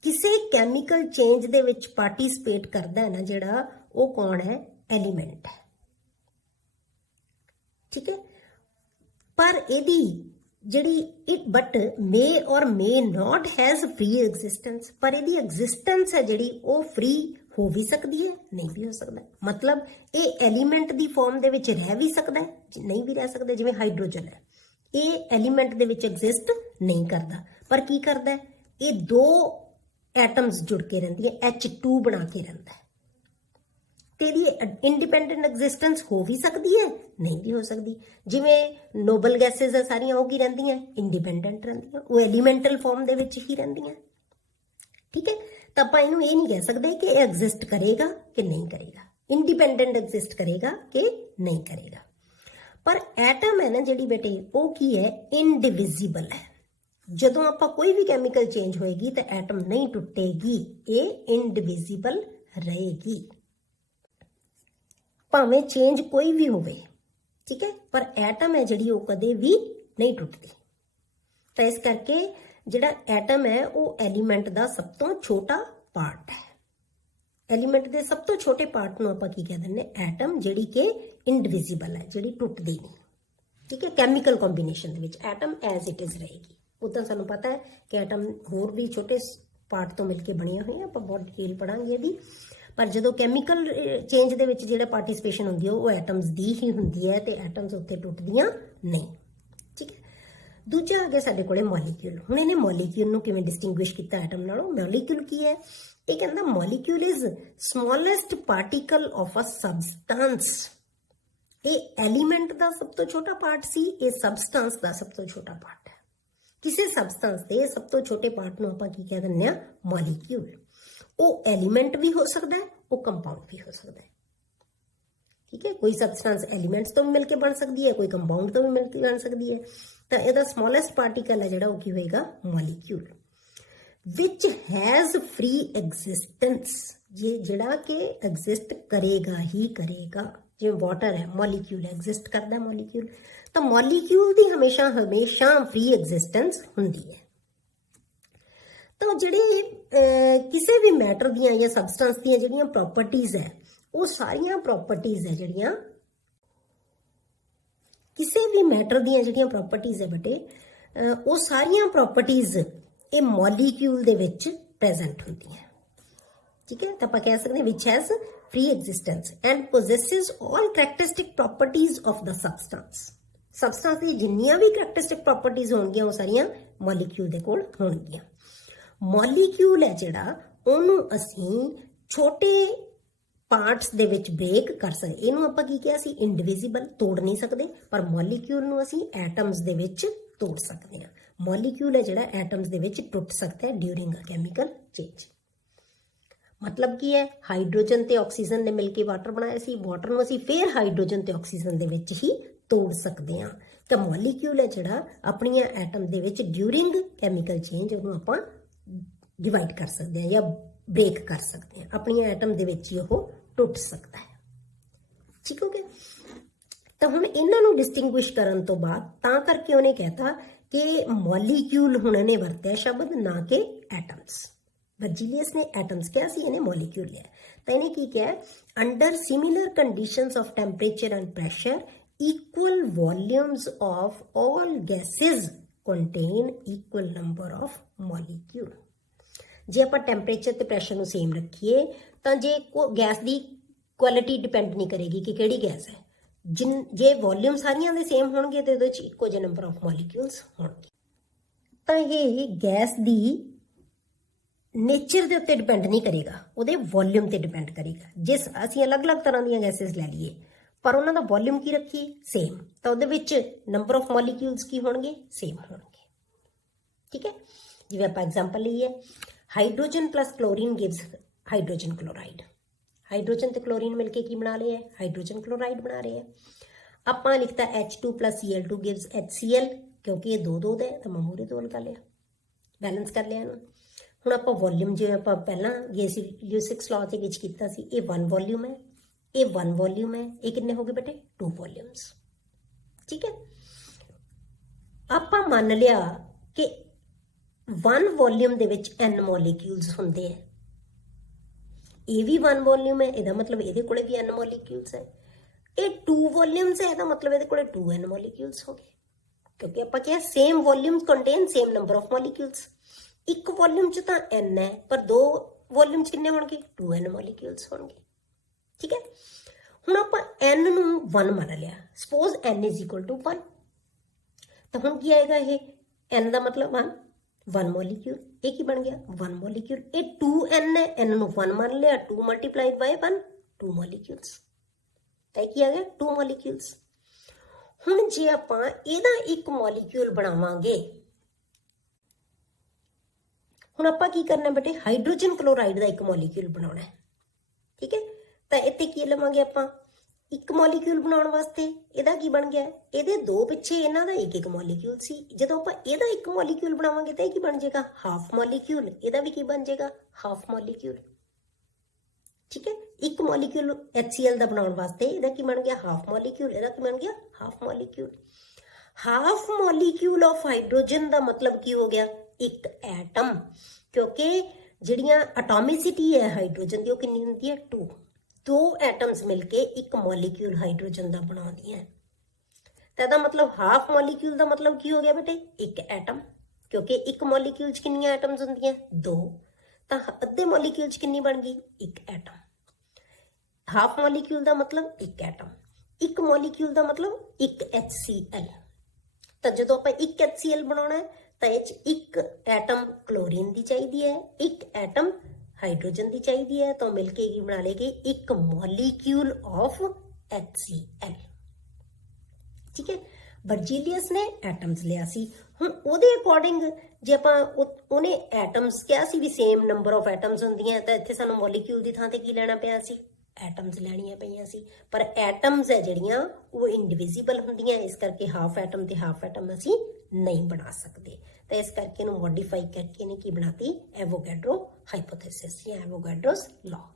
ਕਿਸੇ ਕੈਮੀਕਲ ਚੇਂਜ ਦੇ ਵਿੱਚ ਪਾਰਟਿਸਿਪੇਟ ਕਰਦਾ ਹੈ ਨਾ ਜਿਹੜਾ, ਉਹ ਕੌਣ ਹੈ, ਐਲੀਮੈਂਟ ਹੈ। ਠੀਕ ਹੈ, ਪਰ ਇਹਦੀ ਜਿਹੜੀ ਬਟ ਮੇ ਔਰ ਮੇ ਨਾਟ ਹੈਜ਼ ਫ੍ਰੀ ਐਗਜ਼ਿਸਟੈਂਸ, ਪਰ ਇਹਦੀ ਐਗਜ਼ਿਸਟੈਂਸ ਹੈ ਜਿਹੜੀ ਉਹ ਫ੍ਰੀ ਹੋ ਵੀ ਸਕਦੀ ਹੈ, ਨਹੀਂ ਵੀ ਹੋ ਸਕਦਾ। ਮਤਲਬ ਇਹ ਐਲੀਮੈਂਟ ਦੀ ਫਾਰਮ ਦੇ ਵਿੱਚ ਰਹਿ ਵੀ ਸਕਦਾ ਹੈ, ਨਹੀਂ ਵੀ ਰਹਿ ਸਕਦਾ। ਜਿਵੇਂ ਹਾਈਡਰੋਜਨ ਹੈ, ਇਹ ਐਲੀਮੈਂਟ ਦੇ ਵਿੱਚ ਐਗਜ਼ਿਸਟ ਨਹੀਂ ਕਰਦਾ, ਪਰ ਕੀ ਕਰਦਾ ਹੈ, ਇਹ 2 ਐਟਮਸ ਜੁੜ ਕੇ ਰਹਿੰਦੀ ਹੈ, H2 ਬਣਾ ਕੇ ਰਹਿੰਦਾ ਹੈ, ਤੇ ਇਹਦੀ ਇੰਡੀਪੈਂਡੈਂਟ ਐਗਜ਼ਿਸਟੈਂਸ ਹੋ ਵੀ ਸਕਦੀ ਹੈ, ਨਹੀਂ ਵੀ ਹੋ ਸਕਦੀ। ਜਿਵੇਂ ਨੋਬਲ ਗੈਸਿਸ ਹੈ ਸਾਰੀਆਂ, ਉਹ ਕੀ ਰਹਿੰਦੀਆਂ, ਇੰਡੀਪੈਂਡੈਂਟ ਰਹਿੰਦੀਆਂ, ਉਹ ਐਲੀਮੈਂਟਲ ਫਾਰਮ ਦੇ ਵਿੱਚ ਹੀ ਰਹਿੰਦੀਆਂ। ਠੀਕ ਹੈ, ਤਾਂ ਆਪਾਂ ਇਹਨੂੰ ਇਹ ਨਹੀਂ ਕਹਿ ਸਕਦੇ ਕਿ ਇਹ ਐਗਜ਼ਿਸਟ ਕਰੇਗਾ ਕਿ ਨਹੀਂ ਕਰੇਗਾ, ਇੰਡੀਪੈਂਡੈਂਟ ਐਗਜ਼ਿਸਟ ਕਰੇਗਾ ਕਿ ਨਹੀਂ ਕਰੇਗਾ। ਪਰ ਐਟਮ ਹੈ ਨਾ ਜਿਹੜੀ ਬੇਟੇ, ਉਹ ਕੀ ਹੈ, ਇਨਡਿਵਿਜ਼ੀਬਲ ਹੈ। ਜਦੋਂ ਆਪਾਂ ਕੋਈ ਵੀ ਕੈਮੀਕਲ ਚੇਂਜ ਹੋਏਗੀ ਤਾਂ ਐਟਮ ਨਹੀਂ ਟੁੱਟੇਗੀ, ਇਹ ਇਨਡਿਵਿਜ਼ੀਬਲ ਰਹੇਗੀ। ਭਾਵੇਂ ਚੇਂਜ ਕੋਈ ਵੀ ਹੋਵੇ, ਠੀਕ ਹੈ, ਪਰ ਐਟਮ ਹੈ ਜਿਹੜੀ ਉਹ ਕਦੇ ਵੀ ਨਹੀਂ ਟੁੱਟਦੀ। ਤਾਂ ਇਸ ਕਰਕੇ ਜਿਹੜਾ ਐਟਮ ਹੈ ਉਹ ਐਲੀਮੈਂਟ ਦਾ ਸਭ ਤੋਂ ਛੋਟਾ ਪਾਰਟ ਹੈ। ਐਲੀਮੈਂਟ ਦੇ ਸਭ ਤੋਂ ਛੋਟੇ ਪਾਰਟ ਨੂੰ ਆਪਾਂ ਕੀ ਕਹਿ ਦਿੰਦੇ ਹਾਂ? ਐਟਮ, ਜਿਹੜੀ ਕਿ ਇਨਡਿਵਿਜ਼ੀਬਲ ਹੈ, ਜਿਹੜੀ ਟੁੱਟਦੀ ਨਹੀਂ, ਠੀਕ ਹੈ। ਕੈਮੀਕਲ ਕੰਬੀਨੇਸ਼ਨ ਦੇ ਵਿੱਚ ਐਟਮ ਐਜ਼ ਇਟ ਇਜ਼ ਰਹੇਗੀ। ਉਦਾਂ ਸਾਨੂੰ ਪਤਾ ਹੈ ਕਿ ਐਟਮ ਹੋਰ ਵੀ ਛੋਟੇ ਪਾਰਟ ਤੋਂ ਮਿਲ ਕੇ ਬਣੀਆਂ ਹੋਈਆਂ, ਆਪਾਂ ਬਹੁਤ ਡਿਟੇਲ ਪੜਾਂਗੇ ਇਹਦੀ। ਪਰ ਜਦੋਂ ਕੈਮੀਕਲ ਚੇਂਜ ਦੇ ਵਿੱਚ ਜਿਹੜਾ ਪਾਰਟਿਸਿਪੇਸ਼ਨ ਹੁੰਦੀ ਹੈ ਉਹ ਐਟਮਸ ਦੀ ਹੀ ਹੁੰਦੀ ਹੈ, ਤੇ ਐਟਮਸ ਉੱਥੇ ਟੁੱਟਦੀਆਂ ਨਹੀਂ, ਠੀਕ ਹੈ। ਦੂਜਾ ਆ ਗਿਆ ਸਾਡੇ ਕੋਲੇ ਮੋਲੀਕਿਊਲ। ਹੁਣ ਇਹਨੇ ਮੋਲੀਕਿਊਲ ਨੂੰ ਕਿਵੇਂ ਡਿਸਟਿੰਗੁਇਸ਼ ਕੀਤਾ ਐਟਮ ਨਾਲੋਂ? ਮੋਲੀਕਿਊਲ ਕੀ ਹੈ? ਇਹ ਕਹਿੰਦਾ molecule is smallest particle of a substance. ਇਹ ਐਲੀਮੈਂਟ ਦਾ ਸਭ ਤੋਂ ਛੋਟਾ ਪਾਰਟ ਸੀ, ਇਹ ਸਬਸਟੈਂਸ ਦਾ ਸਭ ਤੋਂ ਛੋਟਾ ਪਾਰਟ ਹੈ। ਕਿਸੇ ਸਬਸਟੈਂਸ ਦੇ ਸਭ ਤੋਂ ਛੋਟੇ ਪਾਰਟ ਨੂੰ ਆਪਾਂ ਕੀ ਕਹਿ ਦਿੰਦੇ ਆ? ਮੋਲੀਕਿਊਲ। ਉਹ ਐਲੀਮੈਂਟ ਵੀ ਹੋ ਸਕਦਾ ਹੈ, ਉਹ ਕੰਪਾਊਂਡ ਵੀ ਹੋ ਸਕਦਾ ਹੈ, ਠੀਕ ਹੈ। ਕੋਈ ਸਬਸਟੈਂਸ ਐਲੀਮੈਂਟਸ ਤੋਂ ਵੀ ਮਿਲ ਕੇ ਬਣ ਸਕਦੀ ਹੈ, ਕੋਈ ਕੰਪਾਊਂਡ ਤੋਂ ਵੀ ਮਿਲ ਕੇ ਬਣ ਸਕਦੀ ਹੈ। ਤਾਂ ਇਹਦਾ ਸਮੋਲੈਸਟ ਪਾਰਟੀਕਲ ਹੈ ਜਿਹੜਾ ਉਹ ਕੀ ਹੋਏਗਾ? Molecule. Which has free existence, ਜੇ ਜਿਹੜਾ ਕਿ ਐਗਜ਼ਿਸਟ ਕਰੇਗਾ ਹੀ ਕਰੇਗਾ। ਜਿਵੇਂ ਵਾਟਰ ਹੈ, ਮੋਲੀਕਿਊਲ ਐਗਜ਼ਿਸਟ ਕਰਦਾ ਮੋਲੀਕਿਊਲ, ਤਾਂ ਮੋਲੀਕਿਊਲ ਦੀ ਹਮੇਸ਼ਾ ਫ੍ਰੀ ਐਗਜ਼ਿਸਟੈਂਸ ਹੁੰਦੀ ਹੈ। ਤਾਂ ਜਿਹੜੇ ਕਿਸੇ ਵੀ ਮੈਟਰ ਦੀਆਂ ਜਾਂ ਸਬਸਟੈਂਸ ਦੀਆਂ ਜਿਹੜੀਆਂ ਪ੍ਰੋਪਰਟੀਜ਼ ਹੈ, ਉਹ ਸਾਰੀਆਂ ਪ੍ਰੋਪਰਟੀਜ਼ ਹੈ ਜਿਹੜੀਆਂ ਕਿਸੇ ਵੀ ਮੈਟਰ ਦੀਆਂ ਜਿਹੜੀਆਂ ਪ੍ਰੋਪਰਟੀਜ਼ ਹੈ ਬੇਟੇ, ਉਹ ਸਾਰੀਆਂ ਪ੍ਰੋਪਰਟੀਜ਼ ਇਹ ਮੋਲੀਕਿਊਲ ਦੇ ਵਿੱਚ ਪ੍ਰੈਜ਼ੈਂਟ ਹੁੰਦੀਆਂ, ਠੀਕ ਹੈ। ਤਾਂ ਆਪਾਂ ਕਹਿ ਸਕਦੇ ਹਾਂ which has free existence and possesses all characteristic properties of the substance. Substance ਦੀ ਜਿੰਨੀਆਂ ਵੀ ਕਰੈਕਟਰਿਸਟਿਕ ਪ੍ਰੋਪਰਟੀਜ਼ ਹੋਣਗੀਆਂ ਉਹ ਸਾਰੀਆਂ ਮੋਲੀਕਿਊਲ ਦੇ ਕੋਲ ਹੋਣਗੀਆਂ। ਮੋਲੀਕਿਊਲ ਹੈ ਜਿਹੜਾ, ਉਹਨੂੰ ਅਸੀਂ ਛੋਟੇ ਪਾਰਟਸ ਦੇ ਵਿੱਚ ਬ੍ਰੇਕ ਕਰ ਸਕਦੇ। ਇਹਨੂੰ ਆਪਾਂ ਕੀ ਕਿਹਾ ਸੀ? ਇੰਡੀਵਿਜ਼ੀਬਲ, ਤੋੜ ਨਹੀਂ ਸਕਦੇ। ਪਰ ਮੋਲੀਕਿਊਲ ਨੂੰ ਅਸੀਂ ਐਟਮਸ ਦੇ ਵਿੱਚ ਤੋੜ ਸਕਦੇ ਹਾਂ। ਮੋਲੀਕਿਊਲ ਹੈ ਜਿਹੜਾ ਐਟਮਸ ਦੇ ਵਿੱਚ ਟੁੱਟ ਸਕਦਾ ਹੈ ਡਿਊਰਿੰਗ ਅ ਕੈਮੀਕਲ ਚੇਂਜ। ਮਤਲਬ ਕੀ ਹੈ? ਹਾਈਡਰੋਜਨ ਤੇ ਆਕਸੀਜਨ ਨੇ ਮਿਲ ਕੇ ਵਾਟਰ ਬਣਾਇਆ ਸੀ, ਵਾਟਰ ਨੂੰ ਅਸੀਂ ਫੇਰ ਹਾਈਡਰੋਜਨ ਤੇ ਆਕਸੀਜਨ ਦੇ ਵਿੱਚ ਹੀ ਤੋੜ ਸਕਦੇ ਹਾਂ। ਤਾਂ ਮੋਲੀਕਿਊਲ ਹੈ ਜਿਹੜਾ ਆਪਣੀਆਂ ਐਟਮ ਦੇ ਵਿੱਚ ਡਿਊਰਿੰਗ ਕੈਮੀਕਲ ਚੇਂਜ ਉਹਨੂੰ ਆਪਾਂ ਡਿਵਾਈਡ ਕਰ ਸਕਦੇ ਹਾਂ ਜਾਂ ਬ੍ਰੇਕ ਕਰ ਸਕਦੇ ਹਾਂ। ਆਪਣੀਆਂ ਐਟਮ ਦੇ ਵਿੱਚ ਹੀ ਉਹ ਟੁੱਟ ਸਕਦਾ ਹੈ, ਠੀਕ ਹੋ ਗਿਆ। ਤਾਂ ਹੁਣ ਇਹਨਾਂ ਨੂੰ ਡਿਸਟਿੰਗੁਇਸ਼ ਕਰਨ ਤੋਂ ਬਾਅਦ ਤਾਂ ਕਰਕੇ ਉਹਨੇ ਕਹਿਤਾ ਕਿ ਮੋਲੀਕਿਊਲ ਹੁਣ ਇਹਨੇ ਵਰਤਿਆ ਸ਼ਬਦ, ਨਾ ਕਿ ਐਟਮਸ। ਵਰਜੀਲੀਅਸ ਨੇ ਐਟਮਸ ਕਿਹਾ ਸੀ, ਇਹਨੇ ਮੋਲੀਕਿਊਲ ਲਿਆ। ਤਾਂ ਇਹਨੇ ਕੀ ਕਿਹਾ? Under similar conditions of temperature and pressure equal volumes of all gases contain equal number of molecule। ਜੇ ਆਪਾਂ ਟੈਂਪਰੇਚਰ ਤੇ ਪ੍ਰੈਸ਼ਰ ਨੂੰ ਸੇਮ ਰੱਖੀਏ ਤਾਂ ਜੇ ਗੈਸ ਦੀ ਕੁਆਲਿਟੀ ਡਿਪੈਂਡ ਨਹੀਂ ਕਰੇਗੀ ਕਿ ਕਿਹੜੀ ਗੈਸ ਹੈ। ਜੇ ਵੋਲਿਊਮ ਸਾਰੀਆਂ ਦੇ ਸੇਮ ਹੋਣਗੇ ਤੇ ਉਹਦੇ ਵਿੱਚ ਇੱਕੋ ਜਿਹੇ ਨੰਬਰ ਆਫ ਮੋਲੀਕਿਊਲਸ ਹੋਣਗੇ। ਤਾਂ ਇਹ ਗੈਸ ਦੀ ਨੇਚਰ ਦੇ ਉੱਤੇ ਡਿਪੈਂਡ ਨਹੀਂ ਕਰੇਗਾ, ਉਹਦੇ ਵੋਲਿਊਮ ਤੇ ਡਿਪੈਂਡ ਕਰੇਗਾ। ਜੇ ਅਸੀਂ ਅਲੱਗ-ਅਲੱਗ ਤਰ੍ਹਾਂ ਦੀਆਂ ਗੈਸਿਸ ਲੈ ਲਈਏ ਪਰ ਉਹਨਾਂ ਦਾ ਵੋਲਿਊਮ ਕੀ ਰੱਖੀਏ? ਸੇਮ, ਤਾਂ ਉਹਦੇ ਵਿੱਚ ਨੰਬਰ ਆਫ ਮੋਲੀਕਿਊਲਸ ਕੀ ਹੋਣਗੇ? ਸੇਮ ਹੋਣਗੇ, ਠੀਕ ਹੈ। ਜਿਵੇਂ ਆਪਾਂ ਐਗਜ਼ਾਮਪਲ ਲਈਏ, hydrogen plus chlorine gives hydrogen chloride. Hydrogen ਤੇ ਕਲੋਰੀਨ ਮਿਲ ਕੇ ਕੀ ਬਣਾ ਰਹੇ ਹੈ? ਹਾਈਡਰੋਜਨ ਕਲੋਰਾਈਡ ਬਣਾ ਰਹੇ ਹੈ। ਆਪਾਂ ਲਿਖਤਾ H2 plus Cl2 gives HCl, ਕਿਉਂਕਿ ਇਹ ਦੋ ਦਾ ਹੈ ਤਾਂ ਮੈਂ ਮੂਹਰੇ ਦੋ ਲਗਾ ਲਿਆ, ਬੈਲੈਂਸ ਕਰ ਲਿਆ ਇਹਨੂੰ। ਹੁਣ ਆਪਾਂ ਵੋਲਿਊਮ ਜਿਵੇਂ ਆਪਾਂ ਪਹਿਲਾਂ Gibbs ਲਾਅ ਦੇ ਵਿੱਚ ਕੀਤਾ ਸੀ, ਇਹ 1 ਵੋਲਿਊਮ ਹੈ, ਇਹ 1 ਵੋਲਿਊਮ ਹੈ, ਇਹ ਕਿੰਨੇ ਹੋ ਗਏ ਬੇਟੇ? 2 ਵੋਲਿਊਮਸ, ਠੀਕ ਹੈ। ਆਪਾਂ ਮੰਨ ਲਿਆ ਕਿ 1 ਵੋਲਿਊਮ ਦੇ ਵਿੱਚ n ਮੋਲੀਕਿਊਲਸ ਹੁੰਦੇ ਆ। ਇਹ ਵੀ 1 ਵੋਲਿਊਮ ਹੈ, ਇਹਦਾ ਮਤਲਬ ਇਹਦੇ ਕੋਲੇ ਵੀ n ਮੋਲੀਕਿਊਲਸ ਹੈ। ਇਹ 2 ਵੋਲਿਊਮਸ ਹੈ, ਇਹਦਾ ਮਤਲਬ ਇਹਦੇ ਕੋਲੇ 2n ਮੋਲੀਕਿਊਲਸ ਹੋ ਗਏ, ਕਿਉਂਕਿ ਆਪਾਂ ਕਿਹਾ same volumes contain same number of molecules. ਇੱਕ ਵੋਲਿਊਮ 'ਚ ਤਾਂ n ਹੈ, ਪਰ 2 ਵੋਲਿਊਮ 'ਚ ਕਿੰਨੇ ਹੋਣਗੇ? 2n ਮੋਲੀਕਿਊਲਸ ਹੋਣਗੇ, ਠੀਕ ਹੈ। ਹੁਣ ਆਪਾਂ n ਨੂੰ 1 ਮੰਨ ਲਿਆ, suppose n is equal to 1, ਤਾਂ ਹੁਣ ਕੀ ਆਏਗਾ? ਇਹ n ਦਾ ਮਤਲਬ 1 ਮੋਲੀਕਿਊਲ। ਇਹ ਕੀ ਬਣ ਗਿਆ? 1 ਮੋਲੀਕਿਊਲ। ਇਹ 2n ਹੈ, n ਨੂੰ 1 ਮੰਨ ਲਿਆ, 2 ਮਲਟੀਪਲਾਈਡ ਬਾਈ 1, 2 ਮੋਲੀਕਿਊਲਸ। ਤਾਂ ਇਹ ਕੀ ਆ ਗਿਆ? 2 ਮੋਲੀਕਿਊਲਸ। ਹੁਣ ਜੇ ਆਪਾਂ ਇਹਦਾ ਇੱਕ ਮੋਲੀਕਿਊਲ ਬਣਾਵਾਂਗੇ, ਹੁਣ ਆਪਾਂ ਕੀ ਕਰਨਾ ਬੇਟੇ? ਹਾਈਡਰੋਜਨ ਕਲੋਰਾਈਡ ਦਾ ਇੱਕ ਮੋਲੀਕਿਊਲ ਬਣਾਉਣਾ ਹੈ, ਠੀਕ ਹੈ। ਤਾਂ ਇੱਥੇ ਕੀ ਲਵਾਂਗੇ ਆਪਾਂ? ਇੱਕ ਮੋਲੀਕਿਊਲ ਬਣਾਉਣ ਵਾਸਤੇ ਇਹਦਾ ਕੀ ਬਣ ਗਿਆ? ਇਹਦੇ 2 ਪਿੱਛੇ ਇਹਨਾਂ ਦਾ ਇੱਕ ਮੋਲੀਕਿਊਲ ਸੀ। ਜਦੋਂ ਆਪਾਂ ਇਹਦਾ ਇੱਕ ਮੋਲੀਕਿਊਲ ਬਣਾਵਾਂਗੇ ਤਾਂ ਇਹ ਕੀ ਬਣ ਜਾਏਗਾ? Half molecule. ਇਹਦਾ ਵੀ ਕੀ ਬਣ ਜਾਏਗਾ? Half molecule. ਠੀਕ ਹੈ। ਇੱਕ ਮੋਲੀਕਿਊਲ HCl ਦਾ ਬਣਾਉਣ ਵਾਸਤੇ ਇਹਦਾ ਕੀ ਬਣ ਗਿਆ ਹਾਫ ਮੋਲੀਕਿਊਲ, ਇਹਦਾ ਕੀ ਬਣ ਗਿਆ half molecule. Half molecule of hydrogen ਦਾ ਮਤਲਬ ਕੀ ਹੋ ਗਿਆ ਇੱਕ ਐਟਮ, ਕਿਉਂਕਿ ਜਿਹੜੀਆਂ ਐਟੋਮਿਸਿਟੀ ਹੈ ਹਾਈਡਰੋਜਨ ਦੀ ਉਹ ਕਿੰਨੀ ਹੁੰਦੀ ਹੈ 2, ਦੋ ਐਟਮਸ ਮਿਲ ਕੇ ਇੱਕ ਮੋਲੀਕਿਊਲ ਹਾਈਡਰੋਜਨ ਦਾ ਬਣਾਉਂਦੀਆਂ। ਤਾਂ ਇਹਦਾ ਮਤਲਬ ਹਾਫ ਮੋਲੀਕਿਊਲ ਦਾ ਮਤਲਬ ਕੀ ਹੋ ਗਿਆ ਬੇਟੇ ਇੱਕ ਐਟਮ, ਕਿਉਂਕਿ ਇੱਕ ਮੋਲੀਕਿਊਲ 'ਚ ਕਿੰਨੀਆਂ ਐਟਮਸ ਹੁੰਦੀਆਂ 2, ਤਾਂ ਅੱਧੇ ਮੋਲੀਕਿਊਲ 'ਚ ਕਿੰਨੀ ਬਣ ਗਈ ਇੱਕ ਐਟਮ। ਹਾਫ ਮੋਲੀਕਿਊਲ ਦਾ ਮਤਲਬ ਇੱਕ ਐਟਮ, ਇੱਕ ਮੋਲੀਕਿਊਲ ਦਾ ਮਤਲਬ ਇੱਕ HCl। ਤਾਂ ਜਦੋਂ ਆਪਾਂ ਇੱਕ HCl ਬਣਾਉਣਾ ਹੈ ਤਾਂ ਇਹ 'ਚ ਇੱਕ ਐਟਮ ਕਲੋਰੀਨ ਦੀ ਚਾਹੀਦੀ ਹੈ, ਇੱਕ ਐਟਮ ਹਾਈਡਰੋਜਨ ਦੀ ਚਾਹੀਦੀ ਹੈ, ਤਾਂ ਮਿਲ ਕੇ ਕੀ ਬਣਾ ਲੇਗੀ ਇੱਕ ਮੋਲੀਕਿਊਲ ਆਫ HCl। ਠੀਕ ਹੈ। ਬਰਜ਼ੀਲੀਅਸ ਨੇ ਐਟਮਸ ਲਿਆ ਸੀ, ਹੁਣ ਉਹਦੇ ਅਕੋਰਡਿੰਗ ਜੇ ਆਪਾਂ ਉਹਨੇ ਐਟਮਸ ਕਿਹਾ ਸੀ ਵੀ ਸੇਮ ਨੰਬਰ ਆਫ ਐਟਮਸ ਹੁੰਦੀਆਂ, ਤਾਂ ਇੱਥੇ ਸਾਨੂੰ ਮੋਲੀਕਿਊਲ ਦੀ ਥਾਂ ਤੇ ਕੀ ਲੈਣਾ ਪਿਆ ਸੀ ਐਟਮਸ ਲੈਣੀਆਂ ਪਈਆਂ ਸੀ। ਪਰ ਐਟਮਸ ਹੈ ਜਿਹੜੀਆਂ ਉਹ ਇਨਡਿਵਿਜ਼ੀਬਲ ਹੁੰਦੀਆਂ, ਇਸ ਕਰਕੇ ਹਾਫ ਐਟਮ ਤੇ ਹਾਫ ਐਟਮ ਅਸੀਂ ਨਹੀਂ ਬਣਾ ਸਕਦੇ, ਤਾਂ ਇਸ ਕਰਕੇ ਇਹਨੂੰ ਮੋਡੀਫਾਈ ਕਰਕੇ ਇਹਨੇ ਕੀ ਬਣਾਤੀ ਐਵੋਗੈਡਰੋ ਹਾਈਪੋਥੇਸਿਸ ਜਾਂ ਐਵੋਗੈਡਰੋਸ ਲਾਅ।